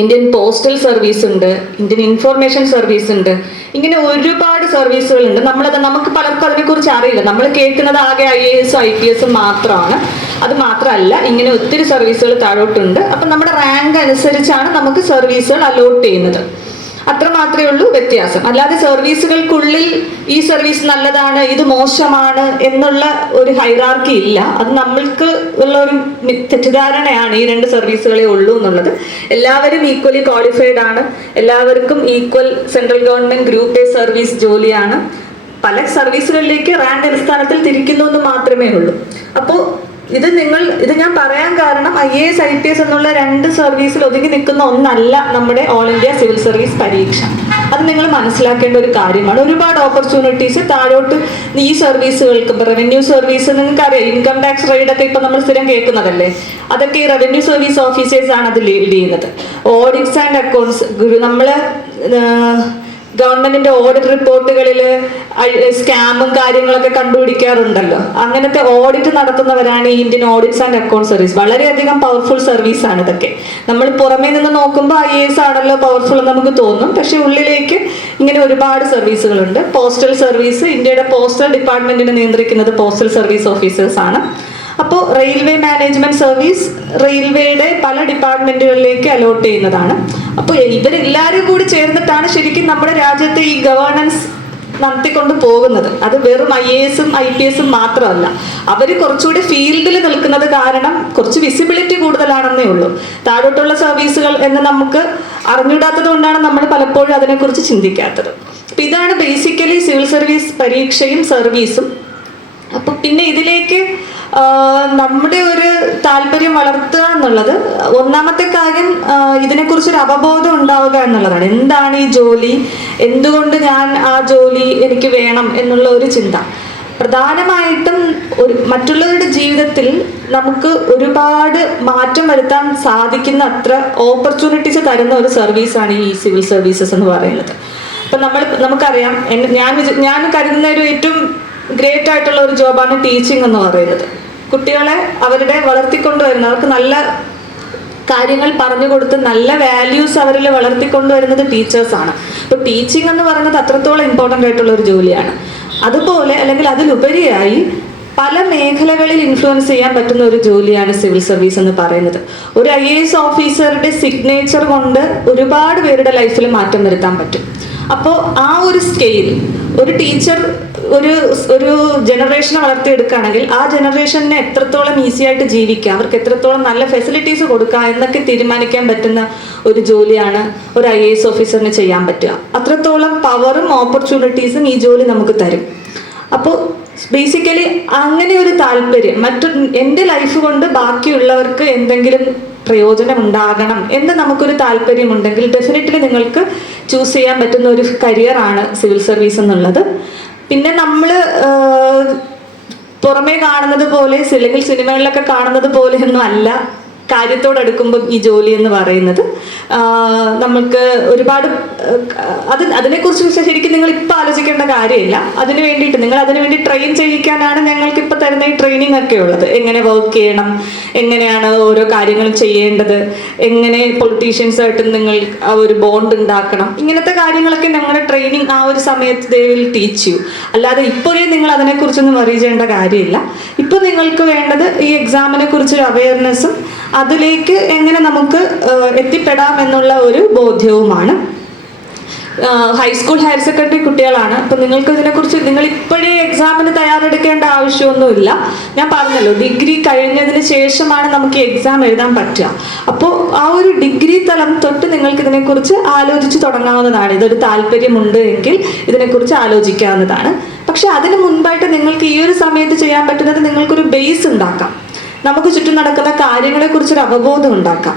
ഇന്ത്യൻ പോസ്റ്റൽ സർവീസ് ഉണ്ട്, ഇന്ത്യൻ ഇൻഫോർമേഷൻ സർവീസ് ഉണ്ട്. ഇങ്ങനെ ഒരുപാട് സർവീസുകളുണ്ട്. നമുക്ക് പലർക്കും അതിനെക്കുറിച്ച് അറിയില്ല. നമ്മൾ കേൾക്കുന്നത് ആകെ IAS IPS മാത്രമാണ്. അത് മാത്രമല്ല, ഇങ്ങനെ ഒത്തിരി സർവീസുകൾ താഴോട്ടുണ്ട്. അപ്പം നമ്മുടെ റാങ്ക് അനുസരിച്ചാണ് നമുക്ക് സർവീസുകൾ അലോട്ട് ചെയ്യുന്നത്. അത്ര മാത്രമേ ഉള്ളൂ വ്യത്യാസം. അല്ലാതെ സർവീസുകൾക്കുള്ളിൽ ഈ സർവീസ് നല്ലതാണ്, ഇത് മോശമാണ് എന്നുള്ള ഒരു ഹൈറാർക്കി ഇല്ല. അത് നമ്മൾക്ക് ഉള്ള ഒരു തെറ്റിദ്ധാരണയാണ് ഈ 2 സർവീസുകളെ ഉള്ളൂ എന്നുള്ളത്. എല്ലാവരും ഈക്വലി ക്വാളിഫൈഡ് ആണ്. എല്ലാവർക്കും equal central government group A service ജോലിയാണ്. പല സർവീസുകളിലേക്ക് റാങ്ക് അടിസ്ഥാനത്തിൽ തിരിക്കുന്നു എന്ന് മാത്രമേ ഉള്ളൂ. അപ്പോൾ ഇത് ഞാൻ പറയാൻ കാരണം IAS IPS എന്നുള്ള 2 സർവീസിൽ ഒതുങ്ങി നിൽക്കുന്ന ഒന്നല്ല നമ്മുടെ ഓൾ ഇന്ത്യ സിവിൽ സർവീസ് പരീക്ഷ. അത് നിങ്ങൾ മനസ്സിലാക്കേണ്ട ഒരു കാര്യമാണ്. ഒരുപാട് ഓപ്പർച്യൂണിറ്റീസ് താഴോട്ട് ഈ സർവീസുകൾക്ക്, റവന്യൂ സർവീസ് നിങ്ങൾക്കറിയാം, ഇൻകം ടാക്സ് റെയ്ഡൊക്കെ ഇപ്പം നമ്മൾ സ്ഥിരം കേൾക്കുന്നതല്ലേ, അതൊക്കെ ഈ റവന്യൂ സർവീസ് ഓഫീസേഴ്സാണ് അത് ലീഡ് ചെയ്യുന്നത്. ഓഡിറ്റ്സ് ആൻഡ് അക്കൗണ്ട്സ് നമ്മൾ ഗവൺമെന്റിന്റെ ഓഡിറ്റ് റിപ്പോർട്ടുകളിൽ സ്കാമും കാര്യങ്ങളൊക്കെ കണ്ടുപിടിക്കാറുണ്ടല്ലോ. അങ്ങനത്തെ ഓഡിറ്റ് നടത്തുന്നവരാണ് ഈ Indian audits and account service. വളരെയധികം പവർഫുൾ സർവീസ് ആണ് ഇതൊക്കെ. നമ്മൾ പുറമേ നിന്ന് നോക്കുമ്പോൾ IAS ആണല്ലോ പവർഫുൾ എന്ന് നമുക്ക് തോന്നും, പക്ഷെ ഉള്ളിലേക്ക് ഇങ്ങനെ ഒരുപാട് സർവീസുകളുണ്ട്. പോസ്റ്റൽ സർവീസ്, ഇന്ത്യയുടെ പോസ്റ്റൽ ഡിപ്പാർട്ട്മെന്റിനെ നിയന്ത്രിക്കുന്നത് പോസ്റ്റൽ സർവീസ് ഓഫീസേഴ്സ് ആണ്. അപ്പോൾ റെയിൽവേ മാനേജ്മെന്റ് സർവീസ് റെയിൽവേയുടെ പല ഡിപ്പാർട്ട്മെന്റുകളിലേക്ക് അലോട്ട് ചെയ്യുന്നതാണ്. അപ്പോൾ ഇവരെല്ലാവരും കൂടി ചേർന്നിട്ടാണ് ശരിക്കും നമ്മുടെ രാജ്യത്തെ ഈ ഗവേണൻസ് നടത്തിക്കൊണ്ട് പോകുന്നത്. അത് വെറും IASഉം IPSഉം മാത്രമല്ല, അവർ കുറച്ചുകൂടി ഫീൽഡിൽ നിൽക്കുന്നത് കാരണം കുറച്ച് വിസിബിലിറ്റി കൂടുതലാണെന്നേ ഉള്ളൂ. താഴോട്ടുള്ള സർവീസുകൾ എന്ന് നമുക്ക് അറിഞ്ഞിടാത്തത് കൊണ്ടാണ് നമ്മൾ പലപ്പോഴും അതിനെക്കുറിച്ച് ചിന്തിക്കാത്തത്. അപ്പം ഇതാണ് ബേസിക്കലി സിവിൽ സർവീസ് പരീക്ഷയും സർവീസും. അപ്പം പിന്നെ ഇതിലേക്ക് നമ്മുടെ ഒരു താല്പര്യം വളർത്തുക എന്നുള്ളത് ഒന്നാമത്തെ കാര്യം, ഇതിനെക്കുറിച്ചൊരു അവബോധം ഉണ്ടാവുക എന്നുള്ളതാണ്. എന്താണ് ഈ ജോലി, എന്തുകൊണ്ട് ഞാൻ ആ ജോലി എനിക്ക് വേണം എന്നുള്ള ഒരു ചിന്ത. പ്രധാനമായിട്ടും മറ്റുള്ളവരുടെ ജീവിതത്തിൽ നമുക്ക് ഒരുപാട് മാറ്റം വരുത്താൻ സാധിക്കുന്ന അത്ര ഓപ്പർച്യൂണിറ്റീസ് തരുന്ന ഒരു സർവീസാണ് ഈ സിവിൽ സർവീസസ് എന്ന് പറയുന്നത്. അപ്പം നമുക്കറിയാം, ഞാൻ കരുതുന്ന ഒരു ഏറ്റവും ഗ്രേറ്റ് ആയിട്ടുള്ള ഒരു ജോബാണ് ടീച്ചിങ് എന്ന് പറയുന്നത്. കുട്ടികളെ അവരുടെ വളർത്തിക്കൊണ്ടുവരുന്ന, അവർക്ക് നല്ല കാര്യങ്ങൾ പറഞ്ഞു കൊടുത്ത് നല്ല വാല്യൂസ് അവരിൽ വളർത്തിക്കൊണ്ടുവരുന്നത് ടീച്ചേഴ്സാണ്. അപ്പോൾ ടീച്ചിങ് എന്ന് പറയുന്നത് അത്രത്തോളം ഇമ്പോർട്ടൻ്റ് ആയിട്ടുള്ള ഒരു ജോലിയാണ്. അതുപോലെ അല്ലെങ്കിൽ അതിലുപരിയായി പല മേഖലകളിൽ ഇൻഫ്ലുവൻസ് ചെയ്യാൻ പറ്റുന്ന ഒരു ജോലിയാണ് സിവിൽ സർവീസ് എന്ന് പറയുന്നത്. ഒരു IAS ഓഫീസറുടെ സിഗ്നേച്ചർ കൊണ്ട് ഒരുപാട് പേരുടെ ലൈഫിൽ മാറ്റം വരുത്താൻ പറ്റും. അപ്പോൾ ആ ഒരു സ്കെയിൽ ഒരു ടീച്ചർ ഒരു ജനറേഷനെ വളർത്തിയെടുക്കുകയാണെങ്കിൽ ആ ജനറേഷനെ എത്രത്തോളം ഈസി ആയിട്ട് ജീവിക്കുക, അവർക്ക് എത്രത്തോളം നല്ല ഫെസിലിറ്റീസ് കൊടുക്കുക എന്നൊക്കെ തീരുമാനിക്കാൻ പറ്റുന്ന ഒരു ജോലിയാണ് ഒരു IAS ഓഫീസറിന് ചെയ്യാൻ പറ്റുക. അത്രത്തോളം പവറും ഓപ്പർച്യൂണിറ്റീസും ഈ ജോലി നമുക്ക് തരും. അപ്പോൾ ബേസിക്കലി അങ്ങനെ ഒരു താല്പര്യം, എൻ്റെ ലൈഫ് കൊണ്ട് ബാക്കിയുള്ളവർക്ക് എന്തെങ്കിലും പ്രയോജനം ഉണ്ടാകണം എന്ന് നമുക്കൊരു താല്പര്യമുണ്ടെങ്കിൽ ഡെഫിനറ്റ്ലി നിങ്ങൾക്ക് ചൂസ് ചെയ്യാൻ പറ്റുന്ന ഒരു കരിയറാണ് സിവിൽ സർവീസ് എന്നുള്ളത്. പിന്നെ നമ്മൾ പുറമേ കാണുന്നത് പോലെ അല്ലെങ്കിൽ സിനിമകളിലൊക്കെ കാണുന്നത് പോലെയൊന്നും അല്ല കാര്യത്തോടെടുക്കുമ്പം ഈ ജോലി എന്ന് പറയുന്നത്. നമുക്ക് ഒരുപാട് അതിനെക്കുറിച്ച് ശരിക്കും നിങ്ങൾ ഇപ്പം ആലോചിക്കേണ്ട കാര്യമില്ല. അതിനു വേണ്ടി ട്രെയിൻ ചെയ്യിക്കാനാണ് ഞങ്ങൾക്ക് ഇപ്പം തരുന്ന ഈ ട്രെയിനിങ് ഒക്കെ ഉള്ളത്. എങ്ങനെ വർക്ക് ചെയ്യണം, എങ്ങനെയാണ് ഓരോ കാര്യങ്ങളും ചെയ്യേണ്ടത്, എങ്ങനെ പൊളിറ്റീഷ്യൻസായിട്ട് നിങ്ങൾ ഒരു ബോണ്ട് ഉണ്ടാക്കണം, ഇങ്ങനത്തെ കാര്യങ്ങളൊക്കെ ഞങ്ങളുടെ ട്രെയിനിങ് ആ ഒരു സമയത്ത് ദേ വിൽ ടീച്ച് യു. അല്ലാതെ ഇപ്പോഴേ നിങ്ങൾ അതിനെക്കുറിച്ചൊന്നും വറി ചെയ്യേണ്ട കാര്യമില്ല. ഇപ്പം നിങ്ങൾക്ക് വേണ്ടത് ഈ എക്സാമിനെ കുറിച്ചൊരു അവയർനെസ്സും അതിലേക്ക് എങ്ങനെ നമുക്ക് എത്തിപ്പെടാം എന്നുള്ള ഒരു ബോധ്യവുമാണ്. ഹൈസ്കൂൾ ഹയർ സെക്കൻഡറി കുട്ടികളാണ്. അപ്പം നിങ്ങൾക്ക് ഇതിനെക്കുറിച്ച് നിങ്ങൾ ഇപ്പോഴേ എക്സാമിന് തയ്യാറെടുക്കേണ്ട ആവശ്യമൊന്നുമില്ല. ഞാൻ പറഞ്ഞല്ലോ, ഡിഗ്രി കഴിഞ്ഞതിന് ശേഷമാണ് നമുക്ക് ഈ എക്സാം എഴുതാൻ പറ്റുക. അപ്പോൾ ആ ഒരു ഡിഗ്രി തലം തൊട്ട് നിങ്ങൾക്ക് ഇതിനെക്കുറിച്ച് ആലോചിച്ച് തുടങ്ങാവുന്നതാണ്. ഇതൊരു താല്പര്യമുണ്ട് എങ്കിൽ ഇതിനെക്കുറിച്ച് ആലോചിക്കാവുന്നതാണ്. പക്ഷെ അതിന് മുൻപായിട്ട് നിങ്ങൾക്ക് ഈ ഒരു സമയത്ത് ചെയ്യാൻ പറ്റുന്നത് നിങ്ങൾക്കൊരു ബേസ് ഉണ്ടാക്കാം. നമുക്ക് ചുറ്റും നടക്കുന്ന കാര്യങ്ങളെക്കുറിച്ചൊരു അവബോധം ഉണ്ടാക്കാം.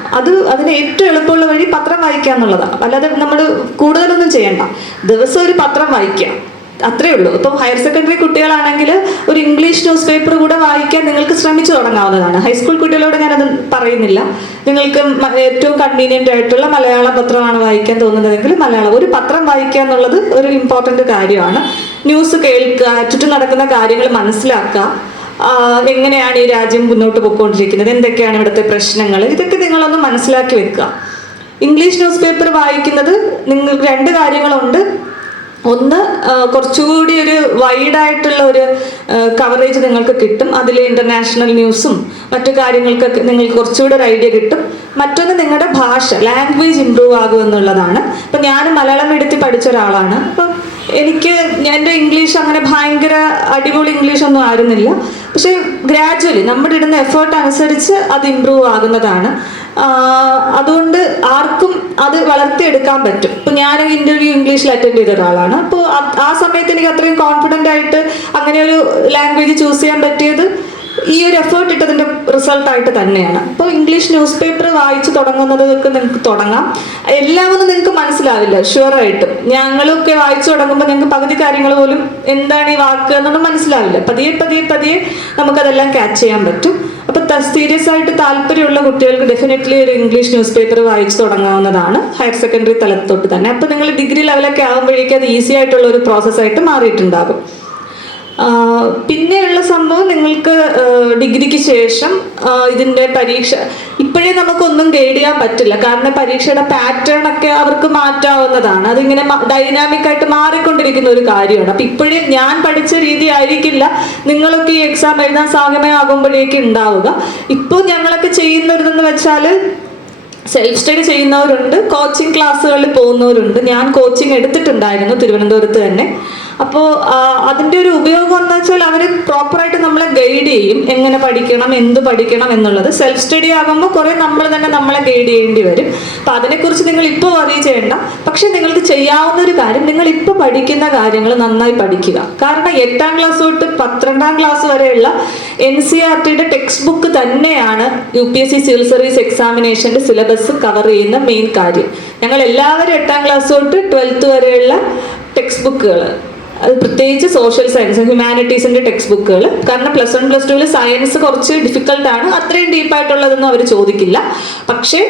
അതിന് ഏറ്റവും എളുപ്പമുള്ള വഴി പത്രം വായിക്കുക എന്നുള്ളതാണ്. അല്ലാതെ നമ്മൾ കൂടുതലൊന്നും ചെയ്യണ്ട, ദിവസം ഒരു പത്രം വായിക്കുക, അത്രേ ഉള്ളൂ. ഇപ്പം ഹയർ സെക്കൻഡറി കുട്ടികളാണെങ്കിൽ ഒരു ഇംഗ്ലീഷ് ന്യൂസ് പേപ്പർ കൂടെ വായിക്കാൻ നിങ്ങൾക്ക് ശ്രമിച്ചു തുടങ്ങാവുന്നതാണ്. ഹൈസ്കൂൾ കുട്ടികളോട് ഞാനത് പറയുന്നില്ല. നിങ്ങൾക്ക് ഏറ്റവും കൺവീനിയൻ്റ് ആയിട്ടുള്ള മലയാള പത്രമാണ് വായിക്കാൻ തോന്നുന്നതെങ്കിൽ മലയാളം ഒരു പത്രം വായിക്കുക എന്നുള്ളത് ഒരു ഇമ്പോർട്ടൻ്റ് കാര്യമാണ്. ന്യൂസ് കേൾക്കുക, ചുറ്റും നടക്കുന്ന കാര്യങ്ങൾ മനസ്സിലാക്കുക, എങ്ങനെയാണ് ഈ രാജ്യം മുന്നോട്ട് പോയിക്കൊണ്ടിരിക്കുന്നത്, എന്തൊക്കെയാണ് ഇവിടുത്തെ പ്രശ്നങ്ങൾ, ഇതൊക്കെ നിങ്ങളൊന്ന് മനസ്സിലാക്കി വെക്കുക. ഇംഗ്ലീഷ് ന്യൂസ് പേപ്പർ വായിക്കുന്നത് നിങ്ങൾക്ക് രണ്ട് കാര്യങ്ങളുണ്ട്. ഒന്ന്, കുറച്ചുകൂടി ഒരു വൈഡായിട്ടുള്ള ഒരു കവറേജ് നിങ്ങൾക്ക് കിട്ടും. അതിൽ ഇൻ്റർനാഷണൽ ന്യൂസും മറ്റു കാര്യങ്ങൾക്കൊക്കെ നിങ്ങൾക്ക് കുറച്ചുകൂടി ഒരു ഐഡിയ കിട്ടും. മറ്റൊന്ന്, നിങ്ങളുടെ ഭാഷ, ലാംഗ്വേജ് ഇമ്പ്രൂവ് ആകും എന്നുള്ളതാണ്. ഇപ്പം ഞാൻ മലയാളം എടുത്ത് പഠിച്ച ഒരാളാണ്. അപ്പം എൻ്റെ ഇംഗ്ലീഷ് അങ്ങനെ ഭയങ്കര അടിപൊളി ഇംഗ്ലീഷൊന്നും ആയിരുന്നില്ല. പക്ഷേ ഗ്രാജുവലി നമ്മുടെ ഇടുന്ന എഫേർട്ട് അനുസരിച്ച് അത് ഇമ്പ്രൂവ് ആകുന്നതാണ്. അതുകൊണ്ട് ആർക്കും അത് വളർത്തിയെടുക്കാൻ പറ്റും. ഇപ്പം ഞാൻ ഇൻ്റർവ്യൂ ഇംഗ്ലീഷിൽ അറ്റൻഡ് ചെയ്ത ഒരാളാണ്. അപ്പോൾ ആ സമയത്ത് എനിക്ക് അത്രയും കോൺഫിഡൻ്റ് ആയിട്ട് അങ്ങനെ ഒരു ലാംഗ്വേജ് ചൂസ് ചെയ്യാൻ പറ്റിയത് ഈ ഒരു എഫേർട്ട് ഇട്ടതിൻ്റെ റിസൾട്ടായിട്ട് തന്നെയാണ്. അപ്പോൾ ഇംഗ്ലീഷ് ന്യൂസ് പേപ്പർ വായിച്ച് തുടങ്ങുന്നതൊക്കെ നിങ്ങൾക്ക് തുടങ്ങാം. എല്ലാമൊന്നും നിങ്ങൾക്ക് മനസ്സിലാവില്ല ഷുവറായിട്ടും. ഞങ്ങളൊക്കെ വായിച്ചു തുടങ്ങുമ്പോൾ ഞങ്ങൾക്ക് പകുതി കാര്യങ്ങൾ പോലും എന്താണ് ഈ വാക്ക് എന്നൊന്നും മനസ്സിലാവില്ല. പതിയെ നമുക്കതെല്ലാം ക്യാച്ച് ചെയ്യാൻ പറ്റും. അപ്പോൾ സീരിയസ് ആയിട്ട് താല്പര്യമുള്ള കുട്ടികൾക്ക് ഡെഫിനറ്റ്ലി ഒരു ഇംഗ്ലീഷ് ന്യൂസ് പേപ്പർ വായിച്ചു തുടങ്ങാവുന്നതാണ് ഹയർ സെക്കൻഡറി തലത്തൊട്ട് തന്നെ. അപ്പോൾ നിങ്ങൾ ഡിഗ്രി ലെവലൊക്കെ ആകുമ്പോഴേക്കും അത് ഈസി ആയിട്ടുള്ള ഒരു പ്രോസസ്സായിട്ട് മാറിയിട്ടുണ്ടാകും. പിന്നെയുള്ള സംഭവം നിങ്ങൾക്ക് ഡിഗ്രിക്ക് ശേഷം ഇതിൻ്റെ പരീക്ഷ ഇപ്പോഴേ നമുക്കൊന്നും ഗൈഡ് ചെയ്യാൻ പറ്റില്ല, കാരണം പരീക്ഷയുടെ പാറ്റേൺ ഒക്കെ അവർക്ക് മാറ്റാവുന്നതാണ്. അതിങ്ങനെ ഡൈനാമിക് ആയിട്ട് മാറിക്കൊണ്ടിരിക്കുന്ന ഒരു കാര്യമാണ്. അപ്പം ഇപ്പോഴേ ഞാൻ പഠിച്ച രീതി ആയിരിക്കില്ല നിങ്ങളൊക്കെ ഈ എക്സാം എഴുതാൻ സമയമാകുമ്പോഴേക്കും ഉണ്ടാവുക. ഇപ്പോൾ ഞങ്ങളൊക്കെ ചെയ്യുന്നതെന്ന് വെച്ചാൽ സെൽഫ് സ്റ്റഡി ചെയ്യുന്നവരുണ്ട്, കോച്ചിങ് ക്ലാസ്സുകളിൽ പോകുന്നവരുണ്ട്. ഞാൻ കോച്ചിങ് എടുത്തിട്ടുണ്ടായിരുന്നു തിരുവനന്തപുരത്ത് തന്നെ. അപ്പോൾ അതിൻ്റെ ഒരു ഉപയോഗം എന്ന് വെച്ചാൽ അവർ പ്രോപ്പറായിട്ട് നമ്മളെ ഗൈഡ് ചെയ്യും, എങ്ങനെ പഠിക്കണം, എന്ത് പഠിക്കണം എന്നുള്ളത്. സെൽഫ് സ്റ്റഡി ആകുമ്പോൾ കുറേ നമ്മൾ തന്നെ നമ്മളെ ഗൈഡ് ചെയ്യേണ്ടി വരും. അപ്പം അതിനെക്കുറിച്ച് നിങ്ങൾ ഇപ്പോൾ വറി ചെയ്യേണ്ട. പക്ഷെ നിങ്ങൾക്ക് ചെയ്യാവുന്ന ഒരു കാര്യം, നിങ്ങൾ ഇപ്പോൾ പഠിക്കുന്ന കാര്യങ്ങൾ നന്നായി പഠിക്കുക. കാരണം 8ാം ക്ലാസ് തൊട്ട് 12ാം ക്ലാസ് വരെയുള്ള NCERTയുടെ ടെക്സ്റ്റ് ബുക്ക് തന്നെയാണ് UPSC സിവിൽ സർവീസ് എക്സാമിനേഷൻ്റെ സിലബസ് കവർ ചെയ്യുന്ന മെയിൻ കാര്യം. ഞങ്ങൾ എല്ലാവരും 8ാം ക്ലാസ് തൊട്ട് 12th വരെയുള്ള ടെക്സ്റ്റ് ബുക്കുകൾ, അത് പ്രത്യേകിച്ച് സോഷ്യൽ സയൻസ് ഹ്യൂമാനിറ്റീസിൻ്റെ ടെക്സ്റ്റ് ബുക്കുകൾ, കാരണം +1 +2 സയൻസ് കുറച്ച് ഡിഫിക്കൽട്ടാണ്, അത്രയും ഡീപ്പായിട്ടുള്ളതൊന്നും അവർ ചോദിക്കില്ല. പക്ഷേ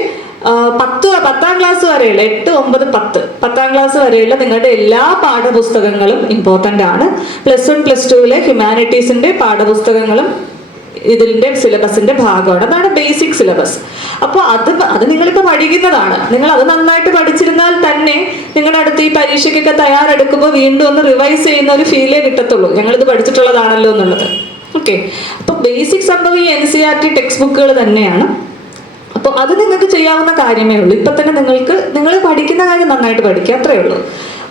10ാം ക്ലാസ് വരെയുള്ള 8, 9, 10 10ാം ക്ലാസ് വരെയുള്ള നിങ്ങളുടെ എല്ലാ പാഠപുസ്തകങ്ങളും ഇമ്പോർട്ടൻ്റ് ആണ്. +1 +2 ഹ്യൂമാനിറ്റീസിൻ്റെ പാഠപുസ്തകങ്ങളും ഇതിൻ്റെ സിലബസിൻ്റെ ഭാഗമാണ്. അതാണ് ബേസിക് സിലബസ്. അപ്പോൾ അത് നിങ്ങളിപ്പോൾ പഠിക്കുന്നതാണ്. നിങ്ങൾ അത് നന്നായിട്ട് പഠിച്ചിരുന്നാൽ തന്നെ നിങ്ങളുടെ അടുത്ത് ഈ പരീക്ഷയ്ക്കൊക്കെ തയ്യാറെടുക്കുമ്പോൾ വീണ്ടും ഒന്ന് റിവൈസ് ചെയ്യുന്ന ഒരു ഫീലേ കിട്ടത്തുള്ളൂ, ഞങ്ങളിത് പഠിച്ചിട്ടുള്ളതാണല്ലോ എന്നുള്ളത്. ഓക്കെ, അപ്പോൾ ബേസിക് സംഭവം ഈ NCERT ടെക്സ്റ്റ് ബുക്കുകൾ തന്നെയാണ്. അപ്പോൾ അത് നിങ്ങൾക്ക് ചെയ്യാവുന്ന കാര്യമേ ഉള്ളൂ. ഇപ്പം തന്നെ നിങ്ങൾ പഠിക്കുന്ന കാര്യം നന്നായിട്ട് പഠിക്കുക, അത്രയേ ഉള്ളൂ.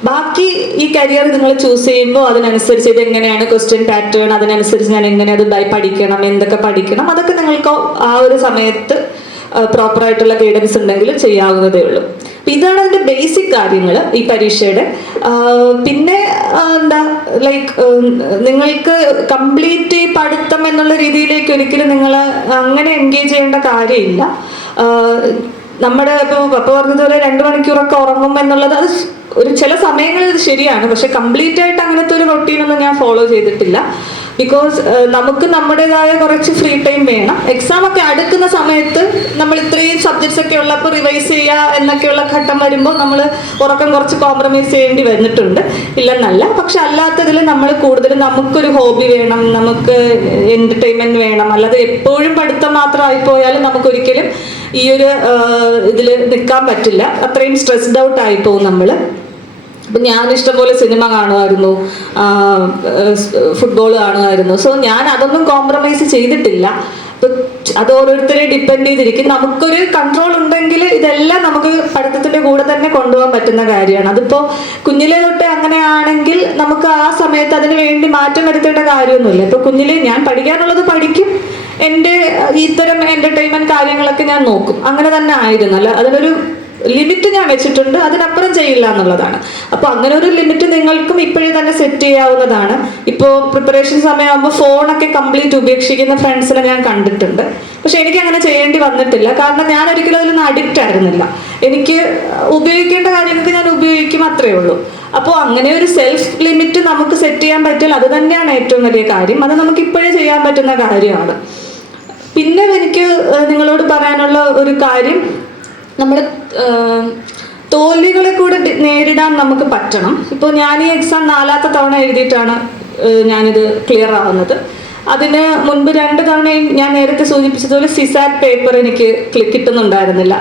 ബാക്കി ഈ കരിയർ നിങ്ങൾ ചൂസ് ചെയ്യുമ്പോൾ അതിനനുസരിച്ച് ഇത് എങ്ങനെയാണ് ക്വസ്റ്റ്യൻ പാറ്റേൺ, അതിനനുസരിച്ച് ഞാൻ എങ്ങനെ അത് പഠിക്കണം, എന്തൊക്കെ പഠിക്കണം, അതൊക്കെ നിങ്ങൾക്ക് ആ ഒരു സമയത്ത് പ്രോപ്പറായിട്ടുള്ള ഗൈഡൻസ് ഉണ്ടെങ്കിൽ ചെയ്യാവുന്നതേ ഉള്ളൂ. ഇതാണ് അതിൻ്റെ ബേസിക് കാര്യങ്ങൾ ഈ പരീക്ഷയുടെ. പിന്നെ എന്താ നിങ്ങൾക്ക് കംപ്ലീറ്റ് ഈ പഠിത്തം എന്നുള്ള രീതിയിലേക്ക് ഒരിക്കലും നിങ്ങൾ അങ്ങനെ എൻഗേജ് ചെയ്യേണ്ട കാര്യമില്ല. നമ്മുടെ ഇപ്പോൾ പപ്പ പറഞ്ഞതുപോലെ 2 മണിക്കൂറൊക്കെ ഉറങ്ങും എന്നുള്ളത് അത് ഒരു ചില സമയങ്ങളിൽ ഇത് ശരിയാണ്. പക്ഷെ കംപ്ലീറ്റ് ആയിട്ട് അങ്ങനത്തെ ഒരു റൊട്ടീനൊന്നും ഞാൻ ഫോളോ ചെയ്തിട്ടില്ല. ബിക്കോസ് നമുക്ക് നമ്മുടേതായ കുറച്ച് ഫ്രീ ടൈം വേണം. എക്സാം ഒക്കെ അടുക്കുന്ന സമയത്ത് നമ്മൾ ഇത്രയും സബ്ജക്ട്സ് ഒക്കെ ഉള്ളപ്പോൾ റിവൈസ് ചെയ്യുക എന്നൊക്കെയുള്ള ഘട്ടം വരുമ്പോൾ നമ്മൾ ഉറക്കം കുറച്ച് കോംപ്രമൈസ് ചെയ്യേണ്ടി വന്നിട്ടുണ്ട്, ഇല്ലെന്നല്ല. പക്ഷെ അല്ലാത്തതിൽ നമ്മൾ കൂടുതലും നമുക്കൊരു ഹോബി വേണം, നമുക്ക് എൻ്റർടൈൻമെൻറ്റ് വേണം. അല്ലാതെ എപ്പോഴും പഠിത്തം മാത്രമായി പോയാലും നമുക്കൊരിക്കലും ഈ ഒരു ഇതിൽ നിൽക്കാൻ പറ്റില്ല. അത്രയും സ്ട്രെസ്ഡ് ഔട്ട് ആയി പോകും നമ്മൾ. അപ്പം ഞാൻ ഇഷ്ടംപോലെ സിനിമ കാണുമായിരുന്നു, ഫുട്ബോൾ കാണുമായിരുന്നു. സോ ഞാൻ അതൊന്നും കോംപ്രമൈസ് ചെയ്തിട്ടില്ല. അത് ഓരോരുത്തരെ ഡിപ്പെൻഡ് ചെയ്തിരിക്കും. നമുക്കൊരു കൺട്രോൾ ഉണ്ടെങ്കിൽ ഇതെല്ലാം നമുക്ക് പഠിത്തത്തിൻ്റെ കൂടെ തന്നെ കൊണ്ടുപോകാൻ പറ്റുന്ന കാര്യമാണ്. അതിപ്പോൾ കുഞ്ഞിലെ തൊട്ടേ അങ്ങനെയാണെങ്കിൽ നമുക്ക് ആ സമയത്ത് അതിന് വേണ്ടി മാറ്റം വരുത്തേണ്ട കാര്യമൊന്നുമില്ല. ഇപ്പോൾ കുഞ്ഞിലെ ഞാൻ പഠിക്കാനുള്ളത് പഠിക്കും, എൻ്റെ ഇത്തരം എൻ്റർടൈൻമെൻറ്റ് കാര്യങ്ങളൊക്കെ ഞാൻ നോക്കും. അങ്ങനെ തന്നെ ആയിരുന്നു. അല്ല, അതിനൊരു ലിമിറ്റ് ഞാൻ വെച്ചിട്ടുണ്ട്, അതിനപ്പുറം ചെയ്യില്ല എന്നുള്ളതാണ്. അപ്പോൾ അങ്ങനെ ഒരു ലിമിറ്റ് നിങ്ങൾക്കും ഇപ്പോഴേ തന്നെ സെറ്റ് ചെയ്യാവുന്നതാണ്. ഇപ്പോൾ പ്രിപ്പറേഷൻ സമയമാകുമ്പോൾ ഫോണൊക്കെ കംപ്ലീറ്റ് ഉപേക്ഷിക്കുന്ന ഫ്രണ്ട്സിനെ ഞാൻ കണ്ടിട്ടുണ്ട്. പക്ഷെ എനിക്ക് അങ്ങനെ ചെയ്യേണ്ടി വന്നിട്ടില്ല, കാരണം ഞാൻ ഒരിക്കലും അതിലൊന്നും അഡിക്റ്റ് ആയിരുന്നില്ല. എനിക്ക് ഉപയോഗിക്കേണ്ട കാര്യങ്ങൾക്ക് ഞാൻ ഉപയോഗിക്കും, അത്രയേ ഉള്ളൂ. അപ്പോൾ അങ്ങനെ ഒരു സെൽഫ് ലിമിറ്റ് നമുക്ക് സെറ്റ് ചെയ്യാൻ പറ്റിയാൽ അത് തന്നെയാണ് ഏറ്റവും വലിയ കാര്യം. അത് നമുക്ക് ഇപ്പോഴേ ചെയ്യാൻ പറ്റുന്ന കാര്യമാണ്. പിന്നെ എനിക്ക് നിങ്ങളോട് പറയാനുള്ള ഒരു കാര്യം, നമ്മുടെ തോൽവികളെ കൂടെ നേരിടാൻ നമുക്ക് പറ്റണം. ഇപ്പോൾ ഞാൻ ഈ എക്സാം 4ാമത്തെ തവണ എഴുതിയിട്ടാണ് ഞാനിത് ക്ലിയർ ആവുന്നത്. അതിന് മുൻപ് 2 തവണയും ഞാൻ നേരത്തെ സൂചിപ്പിച്ചതുപോലെ സിസാറ്റ് പേപ്പർ എനിക്ക് കിട്ടുന്നുണ്ടായിരുന്നില്ല,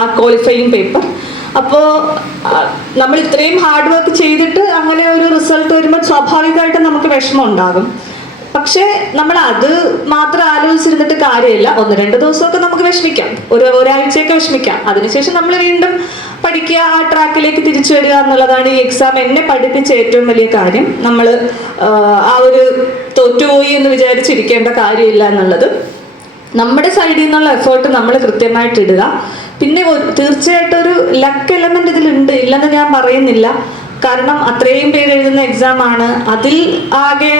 ആ ക്വാളിഫയിങ് പേപ്പർ. അപ്പോൾ നമ്മൾ ഇത്രയും ഹാർഡ് വർക്ക് ചെയ്തിട്ട് അങ്ങനെ ഒരു റിസൾട്ട് വരുമ്പോൾ സ്വാഭാവികമായിട്ടും നമുക്ക് വിഷമം ഉണ്ടാകും. പക്ഷേ നമ്മൾ അത് മാത്രം ആലോചിച്ചിരുന്നിട്ട് കാര്യമില്ല. 1-2 ദിവസമൊക്കെ നമുക്ക് വിഷമിക്കാം, ഒരാഴ്ചയൊക്കെ വിഷമിക്കാം. അതിനുശേഷം നമ്മൾ വീണ്ടും പഠിക്കുക, ആ ട്രാക്കിലേക്ക് തിരിച്ചു വരിക എന്നുള്ളതാണ് ഈ എക്സാം എന്നെ പഠിപ്പിച്ച ഏറ്റവും വലിയ കാര്യം. നമ്മൾ ആ ഒരു തോറ്റുപോയി എന്ന് വിചാരിച്ചിരിക്കേണ്ട കാര്യമില്ല എന്നുള്ളത്. നമ്മുടെ സൈഡിൽ നിന്നുള്ള എഫേർട്ട് നമ്മൾ കൃത്യമായിട്ട് ഇടുക. പിന്നെ തീർച്ചയായിട്ടും ഒരു ലക്ക് എലമെന്റ് ഇതിലുണ്ട്, ഇല്ലെന്ന് ഞാൻ പറയുന്നില്ല. കാരണം അത്രയും പേര് എഴുതുന്ന എക്സാമാണ്. അതിൽ ആകെ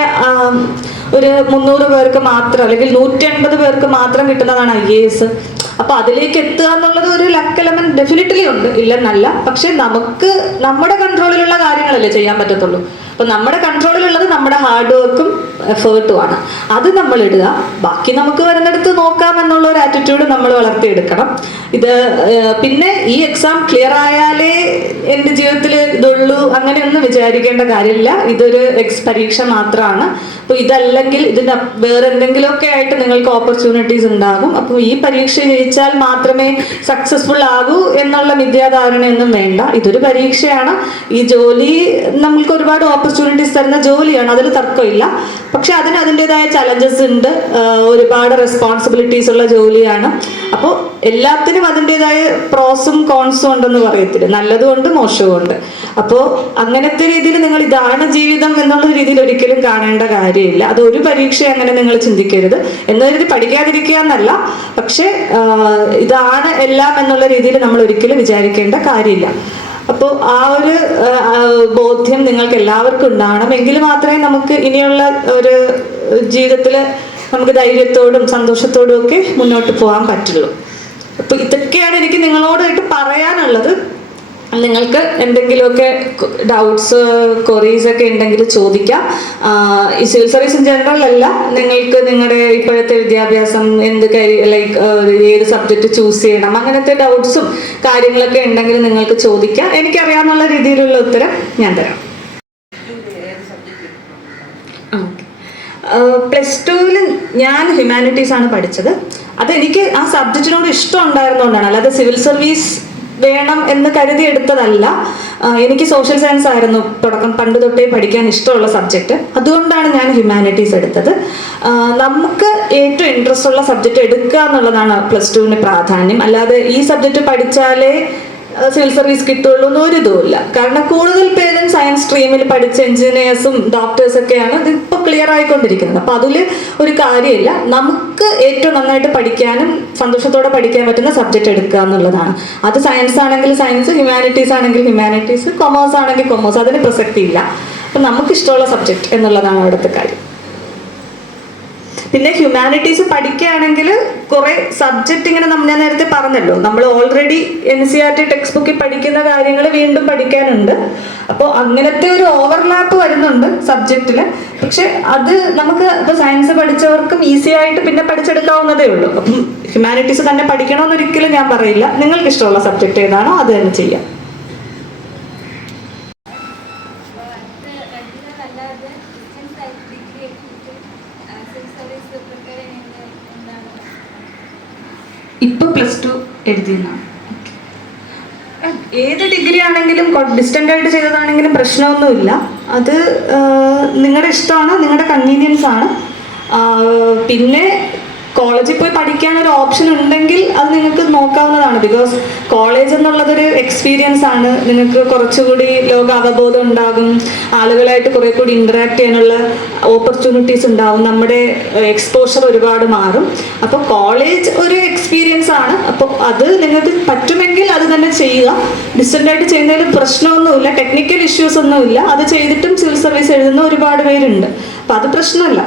ഒരു 300 പേർക്ക് മാത്രം അല്ലെങ്കിൽ 150 പേർക്ക് മാത്രം കിട്ടുന്നതാണ് IAS. അപ്പോൾ അതിലേക്ക് എത്തുക എന്നുള്ളത് ഒരു ലക്ക് എലമെന്റ് ഡെഫിനറ്റ്ലി ഉണ്ട്, ഇല്ലെന്നല്ല. പക്ഷെ നമുക്ക് നമ്മുടെ കൺട്രോളിലുള്ള കാര്യങ്ങളല്ലേ ചെയ്യാൻ പറ്റത്തുള്ളൂ. അപ്പോൾ നമ്മുടെ കൺട്രോളിലുള്ളത് നമ്മുടെ ഹാർഡ് വർക്കും എഫേർട്ടുമാണ്. അത് നമ്മൾ ഇടുക. ബാക്കി നമുക്ക് വരുന്നിടത്ത് നോക്കാം എന്നുള്ള ഒരു ആറ്റിറ്റ്യൂഡ് നമ്മൾ വളർത്തിയെടുക്കണം. ഇത് പിന്നെ ഈ എക്സാം ക്ലിയർ ആയാലേ എൻ്റെ ജീവിതത്തിൽ ഇതുള്ളൂ അങ്ങനെയൊന്നും വിചാരിക്കേണ്ട കാര്യമില്ല. ഇതൊരു പരീക്ഷ മാത്രമാണ്. അപ്പോൾ ഇതല്ലെങ്കിൽ ഇതിന് വേറെ എന്തെങ്കിലുമൊക്കെ ആയിട്ട് നിങ്ങൾക്ക് ഓപ്പർച്യൂണിറ്റീസ് ഉണ്ടാകും. അപ്പോൾ ഈ പരീക്ഷ ജയിച്ചാൽ മാത്രമേ സക്സസ്ഫുൾ ആകൂ എന്നുള്ള മിഥ്യാധാരണയൊന്നും വേണ്ട. ഇതൊരു പരീക്ഷയാണ്. ഈ ജോലി നമ്മൾക്ക് ഒരുപാട് ഓപ്പർച്യൂണിറ്റീസ് തരുന്ന ജോലിയാണ്, അതിൽ തർക്കമില്ല. പക്ഷെ അതിന് അതിൻ്റെതായ ചലഞ്ചസ് ഉണ്ട്, ഒരുപാട് റെസ്പോൺസിബിലിറ്റീസ് ഉള്ള ജോലിയാണ്. അപ്പോൾ എല്ലാത്തിനും അതിൻ്റെതായ പ്രോസും കോൺസും ഉണ്ടെന്ന് പറയത്തില്ല, നല്ലതുകൊണ്ട് മോശവുമുണ്ട്. അപ്പോൾ അങ്ങനത്തെ രീതിയിൽ നിങ്ങൾ ഇതാണ് ജീവിതം എന്നുള്ള രീതിയിൽ ഒരിക്കലും കാണേണ്ട കാര്യമില്ല. അത് ഒരു പരീക്ഷ അങ്ങനെ നിങ്ങൾ ചിന്തിക്കരുത്. എന്ന രീതി പഠിക്കാതിരിക്കുക എന്നല്ല, പക്ഷെ ഇതാണ് എല്ലാം എന്നുള്ള രീതിയിൽ നമ്മൾ ഒരിക്കലും വിചാരിക്കേണ്ട കാര്യമില്ല. അപ്പോൾ ആ ഒരു ബോധ്യം നിങ്ങൾക്ക് എല്ലാവർക്കും ഉണ്ടാകണം. എങ്കിൽ മാത്രമേ നമുക്ക് ഇനിയുള്ള ഒരു ജീവിതത്തിൽ നമുക്ക് ധൈര്യത്തോടും സന്തോഷത്തോടും ഒക്കെ മുന്നോട്ട് പോകാൻ പറ്റുള്ളൂ. അപ്പോൾ ഇതൊക്കെയാണ് എനിക്ക് നിങ്ങളോടായിട്ട് പറയാനുള്ളത്. നിങ്ങൾക്ക് എന്തെങ്കിലുമൊക്കെ ഡൗട്ട്സ് ക്വറീസ് ഒക്കെ ഉണ്ടെങ്കിൽ ചോദിക്കാം. ഈ സിവിൽ സർവീസ് ഇൻ ജനറൽ അല്ല, നിങ്ങൾക്ക് നിങ്ങളുടെ ഇപ്പോഴത്തെ വിദ്യാഭ്യാസം ലൈക്ക് ഏത് സബ്ജക്റ്റ് ചൂസ് ചെയ്യണം അങ്ങനത്തെ ഡൗട്ട്സും കാര്യങ്ങളൊക്കെ ഉണ്ടെങ്കിൽ നിങ്ങൾക്ക് ചോദിക്കാം. എനിക്കറിയാവുന്ന രീതിയിലുള്ള ഉത്തരം ഞാൻ തരാം. +2 ഞാൻ ഹ്യൂമാനിറ്റീസ് ആണ് പഠിച്ചത്. അതെനിക്ക് ആ സബ്ജക്റ്റിനോട് ഇഷ്ടം ഉണ്ടായിരുന്നുകൊണ്ടാണ്, അല്ലാതെ സിവിൽ സർവീസ് വേണം എന്ന് കരുതി എടുത്തതല്ല. എനിക്ക് സോഷ്യൽ സയൻസ് ആയിരുന്നു പണ്ട് തൊട്ടേ പഠിക്കാൻ ഇഷ്ടമുള്ള സബ്ജക്റ്റ്. അതുകൊണ്ടാണ് ഞാൻ ഹ്യൂമാനിറ്റീസ് എടുത്തത്. നമുക്ക് ഏറ്റവും ഇൻട്രസ്റ്റ് ഉള്ള സബ്ജക്റ്റ് എടുക്കുക എന്നുള്ളതാണ് +2 പ്രാധാന്യം. അല്ലാതെ ഈ സബ്ജക്റ്റ് പഠിച്ചാലേ സിവിൽ സർവീസ് കിട്ടുള്ളൂ എന്നൊരു ഇതുമില്ല. കാരണം കൂടുതൽ പേരും സയൻസ് സ്ട്രീമിൽ പഠിച്ച എഞ്ചിനീയേഴ്സും ഡോക്ടേഴ്സൊക്കെയാണ് ഇതിപ്പോൾ ക്ലിയർ ആയിക്കൊണ്ടിരിക്കുന്നത്. അപ്പോൾ അതിൽ ഒരു കാര്യമില്ല. നമുക്ക് ഏറ്റവും നന്നായിട്ട് പഠിക്കാനും സന്തോഷത്തോടെ പഠിക്കാൻ പറ്റുന്ന സബ്ജക്റ്റ് എടുക്കുക എന്നുള്ളതാണ്. അത് സയൻസ് ആണെങ്കിൽ സയൻസ്, ഹ്യൂമാനിറ്റീസ് ആണെങ്കിൽ ഹ്യൂമാനിറ്റീസ്, കൊമേഴ്സ് ആണെങ്കിൽ കൊമേഴ്സ്, അതിന് പ്രസക്തിയില്ല. അപ്പം നമുക്കിഷ്ടമുള്ള സബ്ജക്റ്റ് എന്നുള്ളതാണ് അവിടുത്തെ കാര്യം. പിന്നെ ഹ്യൂമാനിറ്റീസ് പഠിക്കുകയാണെങ്കിൽ കുറെ സബ്ജക്റ്റ് ഇങ്ങനെ ഞാൻ നേരത്തെ പറഞ്ഞല്ലോ, നമ്മൾ ഓൾറെഡി NCERT ടെക്സ്റ്റ് ബുക്കിൽ പഠിക്കുന്ന കാര്യങ്ങൾ വീണ്ടും പഠിക്കാനുണ്ട്. അപ്പോൾ അങ്ങനത്തെ ഒരു ഓവർലാപ്പ് വരുന്നുണ്ട് സബ്ജക്റ്റിൽ. പക്ഷെ അത് നമുക്ക് ഇപ്പോൾ സയൻസ് പഠിച്ചവർക്കും ഈസി ആയിട്ട് പിന്നെ പഠിച്ചെടുക്കാവുന്നതേ ഉള്ളൂ. അപ്പം ഹ്യൂമാനിറ്റീസ് തന്നെ പഠിക്കണമെന്നൊരിക്കലും ഞാൻ പറയില്ല. നിങ്ങൾക്ക് ഇഷ്ടമുള്ള സബ്ജക്റ്റ് ഏതാണോ അത് തന്നെ ചെയ്യാം. ഇപ്പൊ +2 എഴുതിയെന്നാണ്. ഏത് ഡിഗ്രി ആണെങ്കിലും ഡിസ്റ്റന്റ് ആയിട്ട് ചെയ്തതാണെങ്കിലും പ്രശ്നമൊന്നുമില്ല. അത് നിങ്ങളുടെ ഇഷ്ടമാണ്, നിങ്ങളുടെ കൺവീനിയൻസ് ആണ്. പിന്നെ കോളേജിൽ പോയി പഠിക്കാൻ ഒരു ഓപ്ഷൻ ഉണ്ടെങ്കിൽ അത് നിങ്ങൾക്ക് നോക്കാവുന്നതാണ്. ബിക്കോസ് കോളേജ് എന്നുള്ളതൊരു എക്സ്പീരിയൻസ് ആണ്. നിങ്ങൾക്ക് കുറച്ചുകൂടി ലോക അവബോധം ഉണ്ടാകും, ആളുകളായിട്ട് കുറെ കൂടി ഇൻറ്ററാക്ട് ചെയ്യാനുള്ള ഓപ്പർച്യൂണിറ്റീസ് ഉണ്ടാവും, നമ്മുടെ എക്സ്പോഷർ ഒരുപാട് മാറും. അപ്പോൾ കോളേജ് ഒരു എക്സ്പീരിയൻസ് ആണ്. അപ്പോൾ അത് നിങ്ങൾക്ക് പറ്റുമെങ്കിൽ അത് തന്നെ ചെയ്യുക. ഡിസ്റ്റൻ്റ് ആയിട്ട് ചെയ്യുന്നതിൽ പ്രശ്നമൊന്നുമില്ല, ടെക്നിക്കൽ ഇഷ്യൂസ് ഒന്നുമില്ല. അത് ചെയ്തിട്ടും സിവിൽ സർവീസ് എഴുതുന്ന ഒരുപാട് പേരുണ്ട്. അപ്പം അത് പ്രശ്നമല്ല.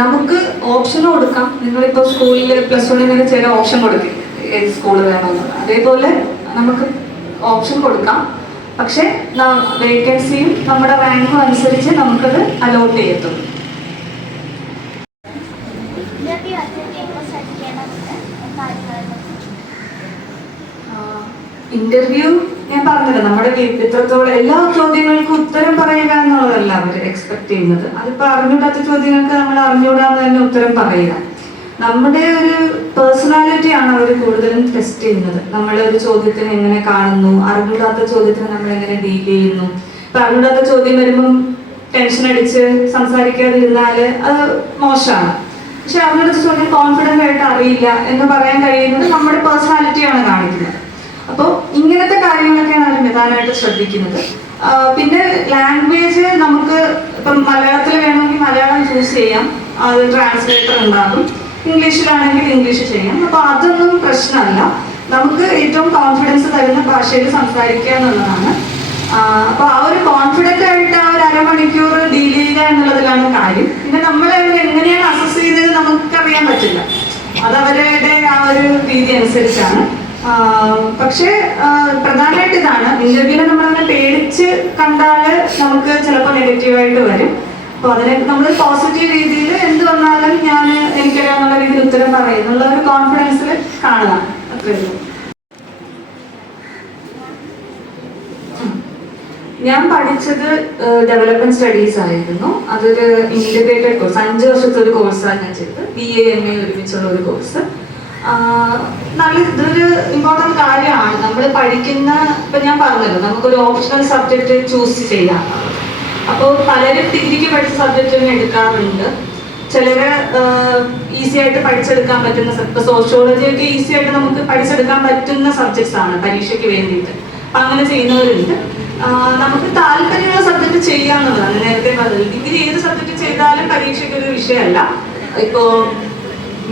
നമുക്ക് ഓപ്ഷൻ കൊടുക്കാം. നിങ്ങളിപ്പോൾ സ്കൂളിൽ +1 ചില ഓപ്ഷൻ കൊടുക്കും, ഏത് സ്കൂൾ വേണമെന്ന്. അതേപോലെ നമുക്ക് ഓപ്ഷൻ കൊടുക്കാം. പക്ഷെ വേക്കൻസിയും നമ്മുടെ റാങ്കും അനുസരിച്ച് നമുക്കത് അലോട്ട് ചെയ്യത്തുള്ളൂ. ഇന്റർവ്യൂ ഞാൻ പറഞ്ഞല്ലോ, നമ്മുടെ ഇത്രത്തോളം എല്ലാ ചോദ്യങ്ങൾക്കും ഉത്തരം പറയുക എന്നുള്ളതല്ല അവർ എക്സ്പെക്ട് ചെയ്യുന്നത്. അതിപ്പോൾ അറിഞ്ഞൂടാത്ത ചോദ്യങ്ങൾക്ക് നമ്മൾ അറിഞ്ഞൂടാന്ന് തന്നെ ഉത്തരം പറയുക. നമ്മുടെ ഒരു പേഴ്സണാലിറ്റിയാണ് അവർ കൂടുതലും ടെസ്റ്റ് ചെയ്യുന്നത്. നമ്മളൊരു ചോദ്യത്തിന് എങ്ങനെ കാണുന്നു, അറിഞ്ഞൂടാത്ത ചോദ്യത്തിന് നമ്മൾ എങ്ങനെ ഡീൽ ചെയ്യുന്നു. ഇപ്പം അറിഞ്ഞൂടാത്ത ചോദ്യം വരുമ്പം ടെൻഷൻ അടിച്ച് സംസാരിക്കാതിരുന്നാൽ അത് മോശമാണ്. പക്ഷെ അറിഞ്ഞൂടാത്ത ചോദ്യം കോൺഫിഡൻ്റ് ആയിട്ട് അറിയില്ല എന്ന് പറയാൻ കഴിയുന്നത് നമ്മുടെ പേഴ്സണാലിറ്റിയാണ് കാണിക്കുന്നത്. അപ്പോൾ ഇങ്ങനത്തെ കാര്യങ്ങളൊക്കെയാണ് അവർ പ്രധാനമായിട്ട് ശ്രദ്ധിക്കുന്നത്. പിന്നെ ലാംഗ്വേജ് നമുക്ക് ഇപ്പം മലയാളത്തിൽ വേണമെങ്കിൽ മലയാളം ചൂസ് ചെയ്യാം, അത് ട്രാൻസ്ലേറ്റർ ഉണ്ടാകും. ഇംഗ്ലീഷിലാണെങ്കിൽ ഇംഗ്ലീഷ് ചെയ്യാം. അപ്പോൾ അതൊന്നും പ്രശ്നമല്ല. നമുക്ക് ഏറ്റവും കോൺഫിഡൻസ് തരുന്ന ഭാഷയിൽ സംസാരിക്കുക എന്നുള്ളതാണ്. അപ്പോൾ ആ ഒരു കോൺഫിഡൻ്റ് ആയിട്ട് ആ ഒരു അരമണിക്കൂർ ഡീൽ ചെയ്യുക എന്നുള്ളതിലാണ് കാര്യം. പിന്നെ നമ്മളെ എങ്ങനെയാണ് അസസ് ചെയ്തത് നമുക്കറിയാൻ പറ്റില്ല, അതവരുടെ ആ ഒരു രീതി അനുസരിച്ചാണ്. പക്ഷേ പ്രധാനമായിട്ട് ഇതാണ്, ഇന്റർവ്യൂവിൽ നമ്മളങ്ങനെ പേടിച്ച് കണ്ടാൽ നമുക്ക് ചിലപ്പോൾ നെഗറ്റീവായിട്ട് വരും. അപ്പോൾ അതിനെ നമ്മൾ പോസിറ്റീവ് രീതിയിൽ എന്ത് വന്നാലും എനിക്കറിയാവുന്ന രീതിയിൽ ഉത്തരം പറയുന്നുള്ള ഒരു കോൺഫിഡൻസിൽ കാണുക, അത്രയുള്ളൂ. ഞാൻ പഠിച്ചത് ഡെവലപ്മെന്റ് സ്റ്റഡീസ് ആയിരുന്നു. അതൊരു ഇന്റഗ്രേറ്റഡ് കോഴ്സ്, 5 വർഷത്തെ ഒരു കോഴ്സാണ് ഞാൻ ചെയ്തത്. BA MA ഒരുമിച്ചുള്ള ഒരു കോഴ്സ്. ഇതൊരു ഇമ്പോർട്ടൻറ്റ് കാര്യമാണ്. നമ്മൾ പഠിക്കുന്ന, ഇപ്പം ഞാൻ പറഞ്ഞല്ലോ, നമുക്കൊരു ഓപ്ഷണൽ സബ്ജക്റ്റ് ചൂസ് ചെയ്യാം. അപ്പോൾ പലരും ഡിഗ്രിക്ക് പഠിച്ച സബ്ജക്റ്റ് തന്നെ എടുക്കാറുണ്ട്. ചിലര് ഈസി ആയിട്ട് പഠിച്ചെടുക്കാൻ പറ്റുന്ന, ഇപ്പൊ സോഷ്യോളജി ഒക്കെ ഈസി ആയിട്ട് നമുക്ക് പഠിച്ചെടുക്കാൻ പറ്റുന്ന സബ്ജക്ട്സ് ആണ് പരീക്ഷയ്ക്ക് വേണ്ടിയിട്ട്. അപ്പം അങ്ങനെ ചെയ്യുന്നവരുണ്ട്. നമുക്ക് താല്പര്യമുള്ള സബ്ജക്റ്റ് ചെയ്യാന്നുള്ളതാണ് നേരത്തെ പറഞ്ഞത്. ഡിഗ്രി ഏത് സബ്ജക്റ്റ് ചെയ്താലും പരീക്ഷയ്ക്ക് ഒരു വിഷയമല്ല. ഇപ്പോ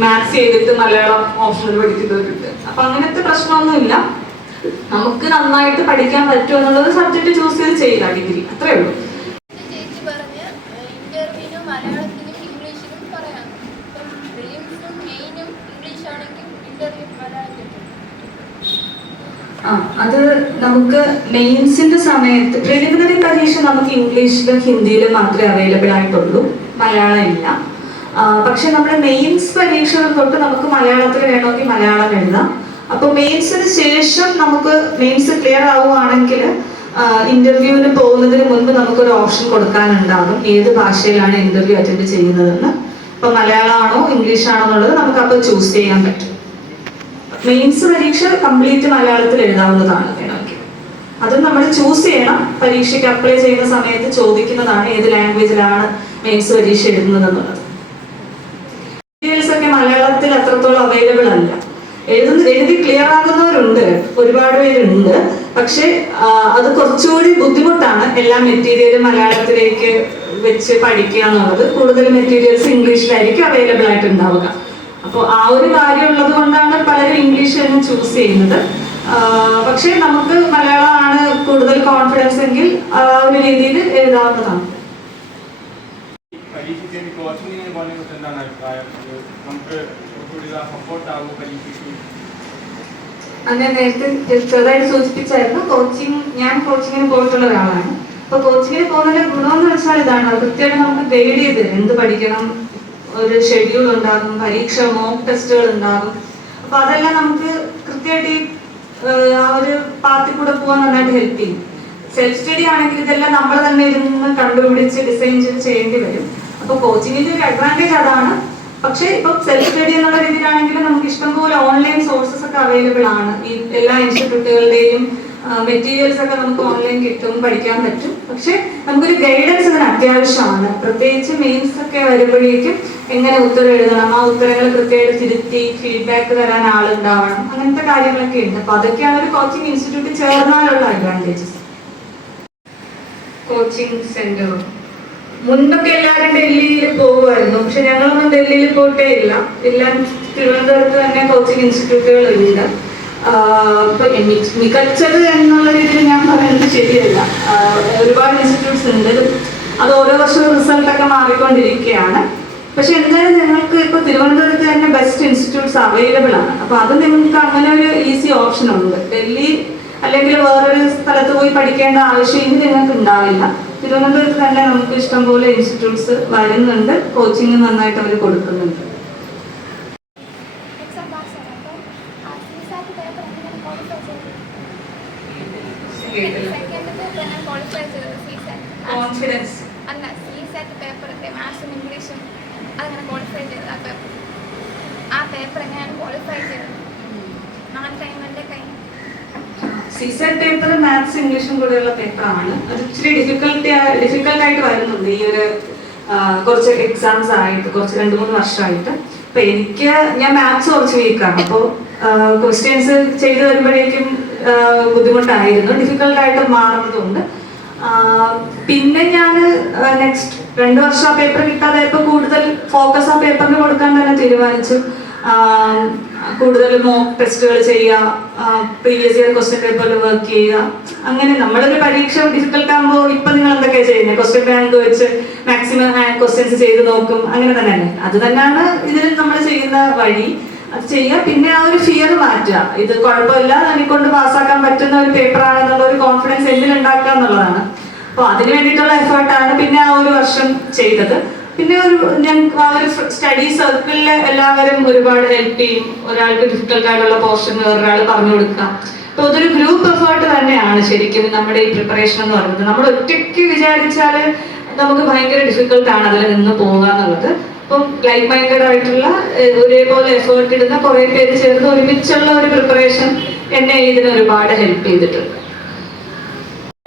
മാത്സ് ചെയ്തിട്ട് മലയാളം ഓപ്ഷണൽ പഠിക്കുന്നവരുണ്ട്. അപ്പൊ അങ്ങനത്തെ പ്രശ്നമൊന്നുമില്ല. നമുക്ക് നന്നായിട്ട് പഠിക്കാൻ പറ്റുമോ എന്നുള്ളത് സബ്ജക്റ്റ് ചൂസ് ചെയ്ത് ചെയ്യുക, ഡിഗ്രി, അത്രേ ഉള്ളൂ. അത് നമുക്ക് മെയിൻസിന്റെ സമയത്ത് പ്രിലിമിനറി പരീക്ഷ നമുക്ക് ഇംഗ്ലീഷിലും ഹിന്ദിയിലും മാത്രമേ അവൈലബിൾ ആയിട്ടുള്ളൂ, മലയാളം ഇല്ല. പക്ഷെ നമ്മുടെ മെയിൻസ് പരീക്ഷകൾ തൊട്ട് നമുക്ക് മലയാളത്തിൽ വേണമെങ്കിൽ മലയാളം എഴുതാം. അപ്പോൾ മെയിൻസിന് ശേഷം നമുക്ക് മെയിൻസ് ക്ലിയർ ആവുകയാണെങ്കിൽ ഇന്റർവ്യൂവിന് പോകുന്നതിന് മുൻപ് നമുക്കൊരു ഓപ്ഷൻ കൊടുക്കാനുണ്ടാകും, ഏത് ഭാഷയിലാണ് ഇന്റർവ്യൂ അറ്റൻഡ് ചെയ്യുന്നതെന്ന്. ഇപ്പൊ മലയാളമാണോ ഇംഗ്ലീഷാണോ എന്നുള്ളത് നമുക്ക് അപ്പോൾ ചൂസ് ചെയ്യാൻ പറ്റും. മെയിൻസ് പരീക്ഷ കംപ്ലീറ്റ് മലയാളത്തിൽ എഴുതാവുന്നതാണ് വേണമെങ്കിൽ. അതും നമ്മൾ ചൂസ് ചെയ്യണം. പരീക്ഷയ്ക്ക് അപ്ലൈ ചെയ്യുന്ന സമയത്ത് ചോദിക്കുന്നതാണ് ഏത് ലാംഗ്വേജിലാണ് മെയിൻസ് പരീക്ഷ എഴുതുന്നത്. ഡീറ്റെയിൽസ് ഒക്കെ മലയാളത്തിൽ അത്രത്തോളം അവൈലബിൾ അല്ല. എഴുതി ക്ലിയർ ആകുന്നവരുണ്ട്, ഒരുപാട് പേരുണ്ട്. പക്ഷെ അത് കുറച്ചുകൂടി ബുദ്ധിമുട്ടാണ്. എല്ലാ മെറ്റീരിയലും മലയാളത്തിലേക്ക് വെച്ച് പഠിക്കുക എന്നുള്ളത്. കൂടുതൽ മെറ്റീരിയൽസ് ഇംഗ്ലീഷിലായിരിക്കും അവൈലബിൾ ആയിട്ട് ഉണ്ടാവുക. അപ്പോൾ ആ ഒരു കാര്യം ഉള്ളത് കൊണ്ടാണ് പലരും ഇംഗ്ലീഷ് തന്നെ ചൂസ് ചെയ്യുന്നത്. പക്ഷെ നമുക്ക് മലയാളമാണ് കൂടുതൽ കോൺഫിഡൻസ് എങ്കിൽ ആ ഒരു രീതിയിൽ എഴുതാവുന്നതാണ്. അങ്ങനെ നേരത്തെ ചെറുതായിട്ട് സൂചിപ്പിച്ചായിരുന്നു. ഞാൻ കോച്ചിങ്ങിന് പോയിട്ടുള്ള ഒരാളാണ്. അപ്പൊ കോച്ചിങ്ങിന് പോകുന്നതിന്റെ ഗുണമെന്ന് വെച്ചാൽ ഇതാണ്, കൃത്യമായിട്ട് നമുക്ക് ഗൈഡ് ചെയ്ത് എന്ത് പഠിക്കണം, ഒരു ഷെഡ്യൂൾ ഉണ്ടാകും, പരീക്ഷ മോക്ക് ടെസ്റ്റുകൾ ഉണ്ടാകും. അപ്പൊ അതെല്ലാം നമുക്ക് കൃത്യമായിട്ട് ആ ഒരു പാത്തിൽ കൂടെ പോകാൻ നന്നായിട്ട് ഹെൽപ്പ് ചെയ്യും. സെൽഫ് സ്റ്റഡി ആണെങ്കിൽ ഇതെല്ലാം നമ്മൾ തന്നെ ഇരുന്ന് കണ്ടുപിടിച്ച് ഡിസൈൻ ചെയ്ത് ചെയ്യേണ്ടി വരും. അപ്പൊ കോച്ചിങ്ങിന്റെ ഒരു അഡ്വാൻറ്റേജ് അതാണ്. പക്ഷെ ഇപ്പൊ സെൽഫ് സ്റ്റഡി എന്നുള്ള രീതിയിലാണെങ്കിൽ നമുക്ക് ഇഷ്ടംപോലെ ഓൺലൈൻ സോഴ്സസ് ഒക്കെ അവൈലബിൾ ആണ്. ഈ എല്ലാ ഇൻസ്റ്റിറ്റ്യൂട്ടുകളുടെയും മെറ്റീരിയൽസ് ഒക്കെ നമുക്ക് ഓൺലൈൻ കിട്ടും, പഠിക്കാൻ പറ്റും. പക്ഷെ നമുക്കൊരു ഗൈഡൻസ് ഇതിന് അത്യാവശ്യമാണ്. പ്രത്യേകിച്ച് മെയിൻസ് ഒക്കെ വരുമ്പോഴേക്കും എങ്ങനെ ഉത്തരം എഴുതണം, ആ ഉത്തരങ്ങൾ കൃത്യമായിട്ട് തിരുത്തി ഫീഡ്ബാക്ക് തരാൻ ആളുണ്ടാവണം, അങ്ങനത്തെ കാര്യങ്ങളൊക്കെ ഉണ്ട്. അപ്പൊ അതൊക്കെയാണ് ഒരു കോച്ചിങ് ഇൻസ്റ്റിറ്റ്യൂട്ട് ചേർന്നാലുള്ള അഡ്വാൻറ്റേജസ്. കോച്ചിങ് സെന്റർ മുൻപൊക്കെ എല്ലാവരും ഡൽഹിയിൽ പോകുമായിരുന്നു. പക്ഷെ ഞങ്ങളൊന്നും ഡൽഹിയിൽ പോയിട്ടേ ഇല്ല. എല്ലാം തിരുവനന്തപുരത്ത് തന്നെ കോച്ചിങ് ഇൻസ്റ്റിറ്റ്യൂട്ടുകളുണ്ട്. ഇപ്പൊ മികച്ചത് എന്നുള്ള രീതിയിൽ ഞാൻ പറയുന്നത് ശരിയല്ല. ഒരുപാട് ഇൻസ്റ്റിറ്റ്യൂട്ട്സ് ഉണ്ട്. അത് ഓരോ വർഷവും റിസൾട്ടൊക്കെ മാറിക്കൊണ്ടിരിക്കുകയാണ്. പക്ഷെ എന്തായാലും നിങ്ങൾക്ക് ഇപ്പോൾ തിരുവനന്തപുരത്ത് തന്നെ ബെസ്റ്റ് ഇൻസ്റ്റിറ്റ്യൂട്ട്സ് അവൈലബിൾ ആണ്. അപ്പൊ അത് നിങ്ങൾക്ക് അങ്ങനെ ഒരു ഈസി ഓപ്ഷൻ ഉണ്ട്. ഡൽഹി അല്ലെങ്കിൽ വേറൊരു സ്ഥലത്ത് പോയി പഠിക്കേണ്ട ആവശ്യം ഇനി നിങ്ങൾക്ക് ഉണ്ടാവില്ല. തിരുവനന്തപുരത്ത് തന്നെ നമുക്ക് ഇഷ്ടംപോലെ ഇൻസ്റ്റിറ്റ്യൂട്ട്സ് വരുന്നുണ്ട്. കോച്ചിങ് നന്നായിട്ട് അവർ കൊടുക്കുന്നുണ്ട്. കോൺഫിഡൻസ് അല്ല, CSAT പേപ്പർ മാത്സും ഇംഗ്ലീഷും അങ്ങനെ ക്വാളിഫൈ ചെയ്തത്. ആ പേപ്പർ എങ്ങനെയാണ് ക്വാളിഫൈ ചെയ്തത്? 4 ടൈം എൻ്റെ കഴിഞ്ഞു. CSAT പേപ്പർ മാത്സ് ഇംഗ്ലീഷും കൂടെയുള്ള പേപ്പറാണ്. അത് ഇച്ചിരി ഡിഫിക്കൽട്ടായിട്ട് വരുന്നുണ്ട് ഈ ഒരു കുറച്ച് എക്സാംസ് ആയിട്ട്, കുറച്ച് 2-3 വർഷമായിട്ട്. അപ്പൊ ഞാൻ മാത്സ് കുറച്ച് വീക്കാണ്. അപ്പോൾ ക്വസ്റ്റ്യൻസ് ചെയ്ത് വരുമ്പോഴേക്കും ബുദ്ധിമുട്ടായിരുന്നു, ഡിഫിക്കൽട്ടായിട്ട് മാറുന്നതുകൊണ്ട്. പിന്നെ ഞാൻ നെക്സ്റ്റ് 2 വർഷം ആ പേപ്പർ കിട്ടാതെ ഇപ്പൊ കൂടുതൽ ഫോക്കസ് ആ പേപ്പറിന് കൊടുക്കാൻ തന്നെ തീരുമാനിച്ചു. കൂടുതൽ മോക്ക് ടെസ്റ്റുകൾ ചെയ്യുക, പ്രീവിയസ് ഇയർ ക്വസ്റ്റ്യൻ പേപ്പറിൽ വർക്ക് ചെയ്യുക. അങ്ങനെ നമ്മളൊരു പരീക്ഷ ഡിഫിക്കൽട്ട് ആകുമ്പോൾ ഇപ്പം നിങ്ങൾ എന്തൊക്കെയാണ് ചെയ്യുന്നത്? ക്വസ്റ്റ്യൻ ബാങ്ക് വെച്ച് മാക്സിമം ക്വസ്റ്റ്യൻസ് ചെയ്ത് നോക്കും, അങ്ങനെ തന്നെയല്ലേ? അത് തന്നെയാണ് ഇതിൽ നമ്മൾ ചെയ്യുന്ന വഴി. അത് ചെയ്യുക, പിന്നെ ആ ഒരു ഫിയർ മാറ്റുക. ഇത് കുഴപ്പമില്ല, എനിക്കൊണ്ട് പാസ്സാക്കാൻ പറ്റുന്ന ഒരു പേപ്പറാണെന്നുള്ള ഒരു കോൺഫിഡൻസ് എന്നിൽ ഉണ്ടാക്കുക എന്നുള്ളതാണ്. അപ്പോൾ അതിന് വേണ്ടിയിട്ടുള്ള എഫേർട്ടാണ് പിന്നെ ആ ഒരു വർഷം ചെയ്തത്. പിന്നെ ഞാൻ ആ ഒരു സ്റ്റഡി സർക്കിളിൽ എല്ലാവരും ഒരുപാട് ഹെൽപ്പ് ചെയ്യും. ഒരാൾക്ക് ഡിഫിക്കൽട്ട് ആയിട്ടുള്ള പോർഷൻ വേറൊരാൾ പറഞ്ഞു കൊടുക്കുക. അപ്പോൾ അതൊരു ഗ്രൂപ്പ് എഫേർട്ട് തന്നെയാണ് ശരിക്കും നമ്മുടെ ഈ പ്രിപ്പറേഷൻ എന്ന് പറയുന്നത്. നമ്മൾ ഒറ്റയ്ക്ക് വിചാരിച്ചാൽ നമുക്ക് ഭയങ്കര ഡിഫിക്കൽട്ടാണ് അതിൽ നിന്ന് പോകുക എന്നുള്ളത്. അപ്പം ലൈക്ക് മൈൻഡഡ് ആയിട്ടുള്ള ഒരേപോലെ എഫേർട്ട് ഇടുന്ന കുറേ പേര് ചേർന്ന് ഒരുമിച്ചുള്ള ഒരു പ്രിപ്പറേഷൻ എന്നെ ഇതിന് ഒരുപാട് ഹെൽപ്പ് ചെയ്തിട്ടുണ്ട്.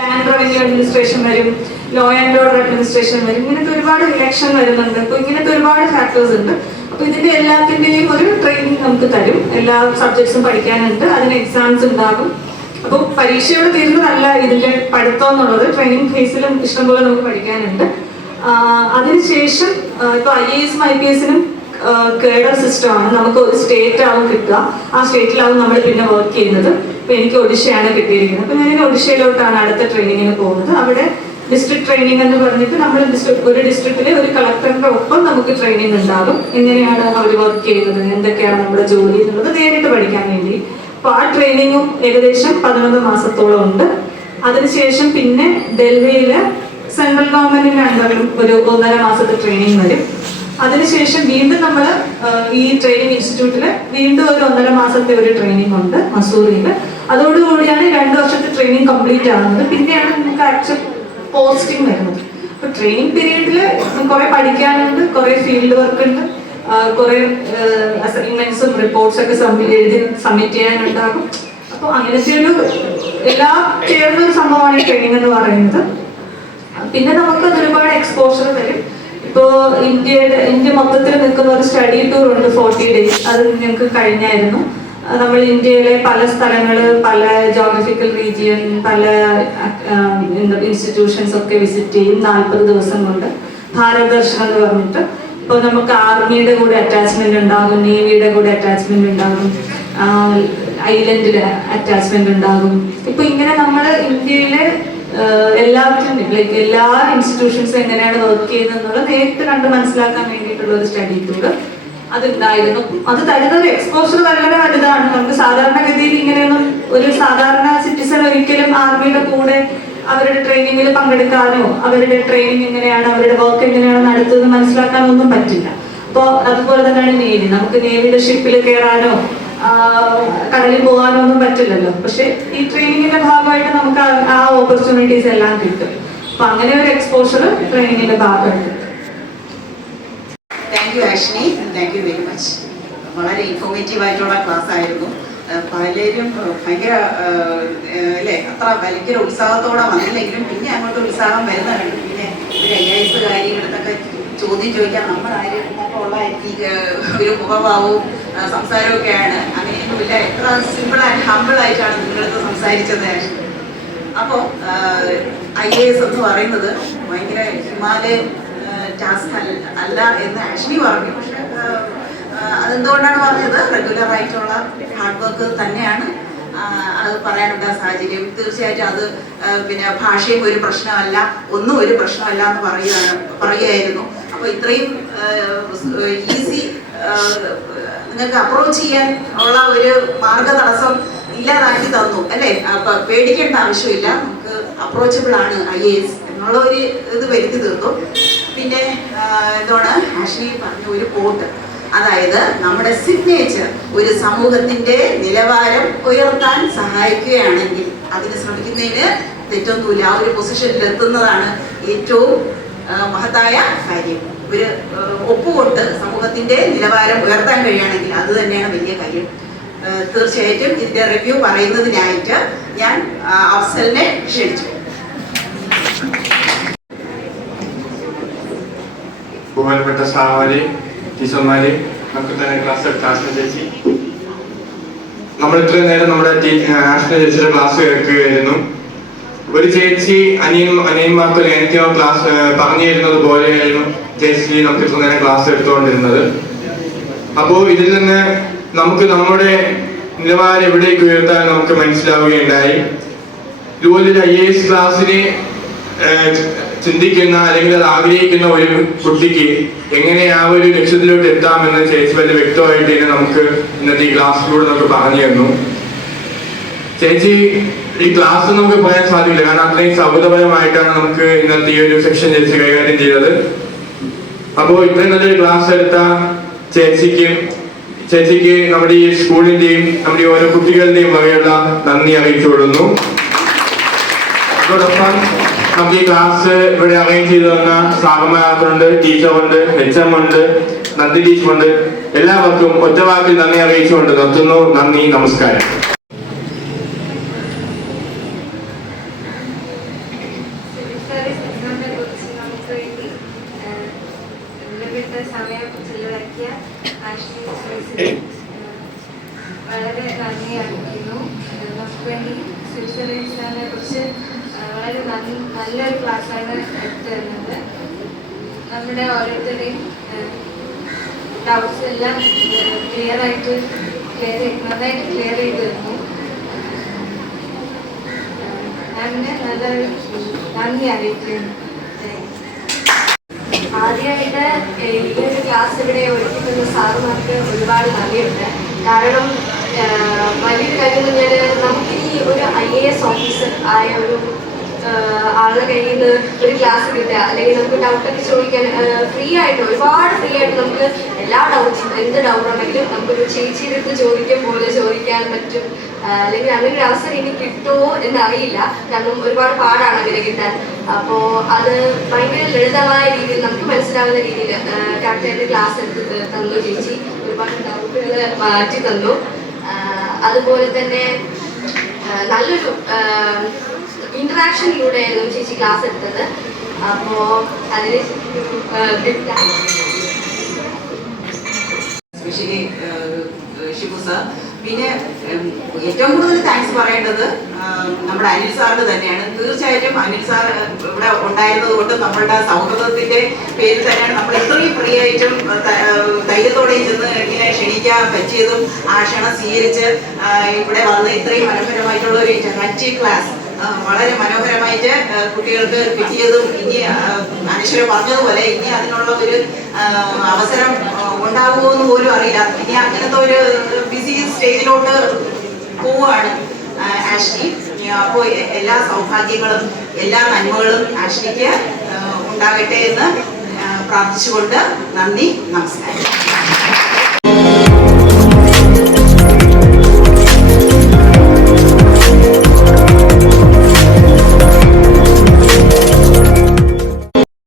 ലാൻഡ് റവന്യൂ അഡ്മിനിസ്ട്രേഷൻ വരും, ലോ ആൻഡ് ഓർഡർ അഡ്മിനിസ്ട്രേഷൻ വരും, ഇങ്ങനത്തെ ഒരുപാട് ഇലക്ഷൻ വരുന്നുണ്ട്. അപ്പോൾ ഇങ്ങനത്തെ ഒരുപാട് ഫാക്ടേഴ്സ് ഉണ്ട്. അപ്പോൾ ഇതിന്റെ എല്ലാത്തിൻ്റെയും ഒരു ട്രെയിനിങ് നമുക്ക് തരും. എല്ലാ സബ്ജക്ട്സും പഠിക്കാനുണ്ട്, അതിന് എക്സാംസ് ഉണ്ടാകും. അപ്പോൾ പരീക്ഷയോട് തീരുന്നതല്ല ഇതിന്റെ പഠിത്തം എന്നുള്ളത്, ട്രെയിനിങ് ഫേസിലും ഇഷ്ടംപോലെ നമുക്ക് പഠിക്കാനുണ്ട്. അതിനുശേഷം ഇപ്പോൾ IAS IPS കേഡർ സിസ്റ്റമാണ്. നമുക്ക് ഒരു സ്റ്റേറ്റ് ആവും കിട്ടുക, ആ സ്റ്റേറ്റിലാവും നമ്മൾ പിന്നെ വർക്ക് ചെയ്യുന്നത്. ഇപ്പൊ എനിക്ക് ഒഡീഷയാണ് കിട്ടിയിരിക്കുന്നത്. അപ്പൊ ഞാൻ ഒഡീഷയിലോട്ടാണ് അടുത്ത ട്രെയിനിങ്ങിന് പോകുന്നത്. അവിടെ ഡിസ്ട്രിക്ട് ട്രെയിനിങ് എന്ന് പറഞ്ഞിട്ട് നമ്മൾ ഒരു ഡിസ്ട്രിക്റ്റിലെ ഒരു കളക്ടറിന്റെ ഒപ്പം നമുക്ക് ട്രെയിനിങ് ഉണ്ടാകും. എങ്ങനെയാണ് അവർ വർക്ക് ചെയ്യുന്നത്, എന്തൊക്കെയാണ് നമ്മുടെ ജോലി എന്നുള്ളത് നേരിട്ട് പഠിക്കാൻ വേണ്ടി. അപ്പൊ ആ ട്രെയിനിങ്ങും ഏകദേശം 11 മാസത്തോളം ഉണ്ട്. അതിനുശേഷം പിന്നെ ഡൽഹിയില് സെൻട്രൽ ഗവൺമെന്റിന്റെ അണ്ടറിലും ഒരു 1.5 മാസത്തെ ട്രെയിനിങ് വരും. അതിനുശേഷം വീണ്ടും നമ്മൾ ഈ ട്രെയിനിങ് ഇൻസ്റ്റിറ്റ്യൂട്ടിൽ വീണ്ടും ഒരു 1.5 മാസത്തെ ഒരു ട്രെയിനിങ് ഉണ്ട് മസൂറിയിൽ. അതോടുകൂടിയാണ് 2 വർഷത്തെ ട്രെയിനിങ് കംപ്ലീറ്റ് ആകുന്നത്. പിന്നെയാണ് നമുക്ക് ആക്ച്വൽ പോസ്റ്റിംഗ് വരുന്നത്. അപ്പൊ ട്രെയിനിങ് പീരീഡിൽ കുറെ പഠിക്കാനുണ്ട്, കുറെ ഫീൽഡ് വർക്ക് ഉണ്ട്, കുറെ അസൈൻമെന്റ്സും റിപ്പോർട്ട്സ് ഒക്കെ എഴുതി സബ്മിറ്റ് ചെയ്യാനുണ്ടാകും. അപ്പൊ അങ്ങനത്തെ ഒരു എല്ലാം ചേർന്ന ഒരു സംഭവമാണ് ഈ ട്രെയിനിങ് എന്ന് പറയുന്നത്. പിന്നെ നമുക്ക് ഒരുപാട് എക്സ്പോഷർ വരും. ഇപ്പോൾ ഇന്ത്യ മൊത്തത്തിൽ നിൽക്കുന്ന ഒരു സ്റ്റഡി ടൂർ ഉണ്ട് 40 days. അത് ഞങ്ങൾക്ക് കഴിഞ്ഞായിരുന്നു. നമ്മൾ ഇന്ത്യയിലെ പല സ്ഥലങ്ങൾ, പല ജോഗ്രഫിക്കൽ റീജിയൻ, പല ഇൻസ്റ്റിറ്റ്യൂഷൻസ് ഒക്കെ വിസിറ്റ് ചെയ്യും 40 ദിവസം കൊണ്ട്. ഭാരത് ദർശനം എന്ന് പറഞ്ഞിട്ട് ഇപ്പോൾ നമുക്ക് ആർമിയുടെ കൂടെ അറ്റാച്ച്മെന്റ് ഉണ്ടാകും, നേവിയുടെ കൂടെ അറ്റാച്ച്മെന്റ് ഉണ്ടാകും, ഐലൻഡിൽ അറ്റാച്ച്മെന്റ് ഉണ്ടാകും. ഇപ്പൊ ഇങ്ങനെ നമ്മൾ ഇന്ത്യയിലെ എല്ലാത്തിനും ലൈക്ക് എല്ലാ ഇൻസ്റ്റിറ്റ്യൂഷൻസും എങ്ങനെയാണ് വർക്ക് ചെയ്യുന്നത് എന്നുള്ളത് നേരിട്ട് കണ്ട് മനസ്സിലാക്കാൻ വേണ്ടിയിട്ടുള്ള ഒരു സ്റ്റഡി ടൂർ അതുണ്ടായിരുന്നു. അത് തരുന്ന ഒരു എക്സ്പോഷർ വളരെ വലുതാണ്. നമുക്ക് സാധാരണഗതിയിൽ ഇങ്ങനെയൊന്നും ഒരു സാധാരണ സിറ്റിസൺ ഒരിക്കലും ആർമിയുടെ കൂടെ അവരുടെ ട്രെയിനിങ്ങിൽ പങ്കെടുക്കാനോ അവരുടെ ട്രെയിനിങ് എങ്ങനെയാണ്, അവരുടെ വർക്ക് എങ്ങനെയാണ് നടത്തുന്നത് മനസ്സിലാക്കാനോ ഒന്നും പറ്റില്ല. അപ്പോൾ അതുപോലെ തന്നെയാണ് നേവി. നമുക്ക് നേവിയുടെ ഷിപ്പിൽ കയറാനോ കടലിൽ പോകാനോ ഒന്നും പറ്റില്ലല്ലോ. പക്ഷെ ഈ ട്രെയിനിങ്ങിന്റെ ഭാഗമായിട്ട് നമുക്ക് ആ ഓപ്പർച്യൂണിറ്റീസ് എല്ലാം കിട്ടും. അപ്പൊ അങ്ങനെ ഒരു എക്സ്പോഷർ ട്രെയിനിങ്ങിന്റെ ഭാഗമായിട്ട്. Thank you Ashni, thank you very much. വളരെ ഇൻഫോർമേറ്റീവ് ആയിട്ടുള്ള ക്ലാസ് ആയിരുന്നു. പലരും ഭയങ്കര അല്ലേ, അത്ര ഭയങ്കര ഉത്സാഹത്തോടെ വന്നില്ലെങ്കിലും പിന്നെ അങ്ങോട്ട് ഉത്സാഹം വരുന്നുണ്ട്. പിന്നെ ഒരു IAS കാര്യങ്ങളൊക്കെ ചോദ്യം ചോദിക്കാൻ നമ്മളാരും ഉള്ള ഒരു മുഖഭാവവും സംസാരമൊക്കെയാണ്. അങ്ങനെയൊന്നുമില്ല. എത്ര സിമ്പിൾ ആൻഡ് ഹമ്പിൾ ആയിട്ടാണ് നിങ്ങളത് സംസാരിച്ചത്. അപ്പോൾ IAS എന്ന് പറയുന്നത് ഭയങ്കര ഹിമാലയൻ ടാസ്ക് അല്ല എന്ന് ആഷ്ലി പറഞ്ഞു. പക്ഷെ അതെന്തുകൊണ്ടാണ് പറഞ്ഞത്? റെഗുലർ ആയിട്ടുള്ള ഹാർഡ് വർക്ക് തന്നെയാണ് അത് പറയാനുള്ള സാഹചര്യം. തീർച്ചയായിട്ടും അത് പിന്നെ ഭാഷയും ഒരു പ്രശ്നമല്ല, ഒന്നും ഒരു പ്രശ്നമല്ല എന്ന് പറയുകയായിരുന്നു. അപ്പോൾ ഇത്രയും ഈസി നിങ്ങൾക്ക് അപ്രോച്ച് ചെയ്യാൻ ഉള്ള ഒരു മാർഗതടസ്സം ഇല്ലാതാക്കി തന്നു അല്ലേ? അപ്പം പേടിക്കേണ്ട ആവശ്യമില്ല, നമുക്ക് അപ്രോച്ചബിൾ ആണ് IAS എന്നുള്ള ഒരു ഇത് വരുത്തി തീർത്തു. പിന്നെ എന്താണ് ആഷ്ലി പറഞ്ഞ ഒരു കോട്ട്, അതായത് നമ്മുടെ സിഗ്നേച്ചർ ഒരു സമൂഹത്തിന്റെ നിലവാരം ഉയർത്താൻ സഹായിക്കുകയാണെങ്കിൽ അതിന് ശ്രമിക്കുന്നതിന് തെറ്റൊന്നുമില്ല. ആ ഒരു പൊസിഷനിൽ എത്തുന്നതാണ് ഏറ്റവും മഹത്തായ കാര്യം. ഒരു ഒപ്പുകൊണ്ട് സമൂഹത്തിന്റെ നിലവാരം ഉയർത്താൻ കഴിയുകയാണെങ്കിൽ അത് തന്നെയാണ് വലിയ കാര്യം. തീർച്ചയായിട്ടും ഇതിന്റെ റിവ്യൂ പറയുന്നതിനായിട്ട് ഞാൻ അഫ്സലിനെ ക്ഷണിച്ചു. ബഹുമാനപ്പെട്ട സാറുമാര്, ടീച്ചർമാര്, നമുക്ക് തന്നെ ക്ലാസ് എടുത്ത ആഷ്ന ചേച്ചി, നമ്മൾ ഇത്രയും നേരം നമ്മുടെ ആഷ്ന ചേച്ചിയുടെ ക്ലാസ് കേൾക്കുകയായിരുന്നു. ഒരു ചേച്ചി അനിയന്മാർക്ക് ഒരു എനിക്കോ ക്ലാസ് പറഞ്ഞു തരുന്നത് പോലെയായിരുന്നു ചേച്ചി നമുക്ക് ഇത്ര നേരം ക്ലാസ് എടുത്തുകൊണ്ടിരുന്നത്. അപ്പോൾ ഇതിൽ നിന്ന് നമുക്ക് നമ്മുടെ നിലവാരം എവിടേക്ക് ഉയർത്താൻ നമുക്ക് മനസ്സിലാവുകയുണ്ടായി. ഇതുപോലൊരു IAS ക്ലാസ്സിനെ ചിന്തിക്കുന്ന അല്ലെങ്കിൽ അത് ആഗ്രഹിക്കുന്ന ഒരു കുട്ടിക്ക് എങ്ങനെ ആ ഒരു ലക്ഷ്യത്തിലോട്ട് എത്താമെന്ന് ചേച്ചി വളരെ വ്യക്തമായിട്ട് തന്നെ നമുക്ക് ഇന്നത്തെ ഈ ക്ലാസ്സിലൂടെ നമുക്ക് പറഞ്ഞു തന്നു. ചേച്ചി ഈ ക്ലാസ് നമുക്ക് പറയാൻ സാധിക്കില്ല, കാരണം അത്രയും സൗഹൃദപരമായിട്ടാണ് നമുക്ക് ഇന്നത്തെ ഈ ഒരു സെക്ഷൻ ചേച്ചി കൈകാര്യം ചെയ്തത്. അപ്പോൾ ഇത്രയും നല്ലൊരു ക്ലാസ് എടുത്ത ചേച്ചിക്ക് നമ്മുടെ ഈ സ്കൂളിന്റെയും നമ്മുടെ ഓരോ കുട്ടികളുടെയും വകയുള്ള നന്ദി അറിയിച്ചുകൊള്ളുന്നു. അതോടൊപ്പം നമുക്ക് ഈ ക്ലാസ് ഇവിടെ അറേഞ്ച് ചെയ്തു തന്ന സാറന്മാരുണ്ട്, ടീച്ചറുണ്ട്, HM ഉണ്ട്, നന്ദി ടീച്ചറുണ്ട്. എല്ലാവർക്കും ഒറ്റവാക്കിൽ നന്ദി അറിയിച്ചുകൊണ്ട് നിർത്തുന്നു. നന്ദി, നമസ്കാരം. വളരെ നന്ദി അറിയിക്കുന്നു. നമുക്ക് വേണ്ടി സിവിൽ സർവീസിനെ കുറിച്ച് വളരെ നല്ലൊരു ക്ലാസ്സാണ് എടുത്തു തരുന്നത്. നമ്മുടെ ഓരോരുത്തരുടെയും ഡൗട്ട്സ് എല്ലാം നന്നായിട്ട് ക്ലിയർ ചെയ്ത് തന്നു. അങ്ങനെ നല്ലൊരു നന്ദി അറിയിക്കുന്നു. ആദ്യമായിട്ട് ഈ ഒരു ക്ലാസ് ഇവിടെ ഒരുക്കിക്കുന്ന സാറുമാർക്ക് ഒരുപാട് നന്ദിയുണ്ട്. കാരണം വലിയൊരു കാര്യം എന്ന് പറഞ്ഞാൽ നമുക്കിനി ഒരു IAS ഓഫീസർ ആയ ഒരു ആളുടെ കയ്യിൽ നിന്ന് ഒരു ക്ലാസ് കിട്ടുക, അല്ലെങ്കിൽ നമുക്ക് ഡൗട്ടൊക്കെ ചോദിക്കാൻ ഫ്രീ ആയിട്ട് നമുക്ക് എല്ലാ ഡൗട്ട്സും എന്ത് ഡൗട്ട് ഉണ്ടെങ്കിലും നമുക്കൊരു ചേച്ചിയുടെ അടുത്ത് ചോദിക്കാൻ പോലെ ചോദിക്കാൻ പറ്റും. അല്ലെങ്കിൽ അങ്ങനെ ഒരു അവസരം ഇനി കിട്ടുമോ എന്നറിയില്ല, കാരണം ഒരുപാട് പാടാണ് അങ്ങനെ കിട്ടാൻ. അപ്പോൾ അത് ഭയങ്കര ലളിതമായ രീതിയിൽ നമുക്ക് മനസ്സിലാവുന്ന രീതിയിൽ കറക്റ്റായിട്ട് ക്ലാസ് എടുത്ത് തന്നു ചേച്ചി. ഒരുപാട് ഡൗട്ടുകൾ മാറ്റി തന്നു. അതുപോലെ തന്നെ നല്ലൊരു ഇന്ററാക്ഷനിലൂടെയായിരുന്നു ചേച്ചി ക്ലാസ് എടുത്തത്. അപ്പോൾ അതിന് സ്പെഷ്യലി ഷിബു സാർ. പിന്നെ ഏറ്റവും കൂടുതൽ താങ്ക്സ് പറയേണ്ടത് നമ്മുടെ അനിൽ സാറിന് തന്നെയാണ്. തീർച്ചയായിട്ടും അനിൽ സാർ ഇവിടെ ഉണ്ടായിരുന്നത് കൊണ്ട് നമ്മളുടെ സൗഹൃദത്തിന്റെ പേരിൽ തന്നെയാണ് നമ്മൾ ഇത്രയും ഫ്രീ ആയിട്ടും ധൈര്യത്തോടെയും ചെന്ന് ഇങ്ങനെ ക്ഷണിക്കാൻ പറ്റിയതും ആ ക്ഷണം സ്വീകരിച്ച് ഇവിടെ വന്ന് ഇത്രയും മനോഹരമായിട്ടുള്ള ഒരു ഇന്ററാക്റ്റീവ് ക്ലാസ് വളരെ മനോഹരമായിട്ട് കുട്ടികൾക്ക് കിട്ടിയതും, ഇനി അനശ്വര പറഞ്ഞതുപോലെ ഇനി അതിനുള്ള ഒരു അവസരം ഉണ്ടാകുമോ എന്ന് പോലും അറിയില്ല. ഇനി അങ്ങനത്തെ ഒരു ബിസി സ്റ്റേജിലോട്ട് പോവുകയാണ് ആഷ്ലി. അപ്പോൾ എല്ലാ സൗഭാഗ്യങ്ങളും എല്ലാ നന്മകളും ആഷ്ലിക്ക് ഉണ്ടാകട്ടെ എന്ന് പ്രാർത്ഥിച്ചുകൊണ്ട് നന്ദി, നമസ്കാരം.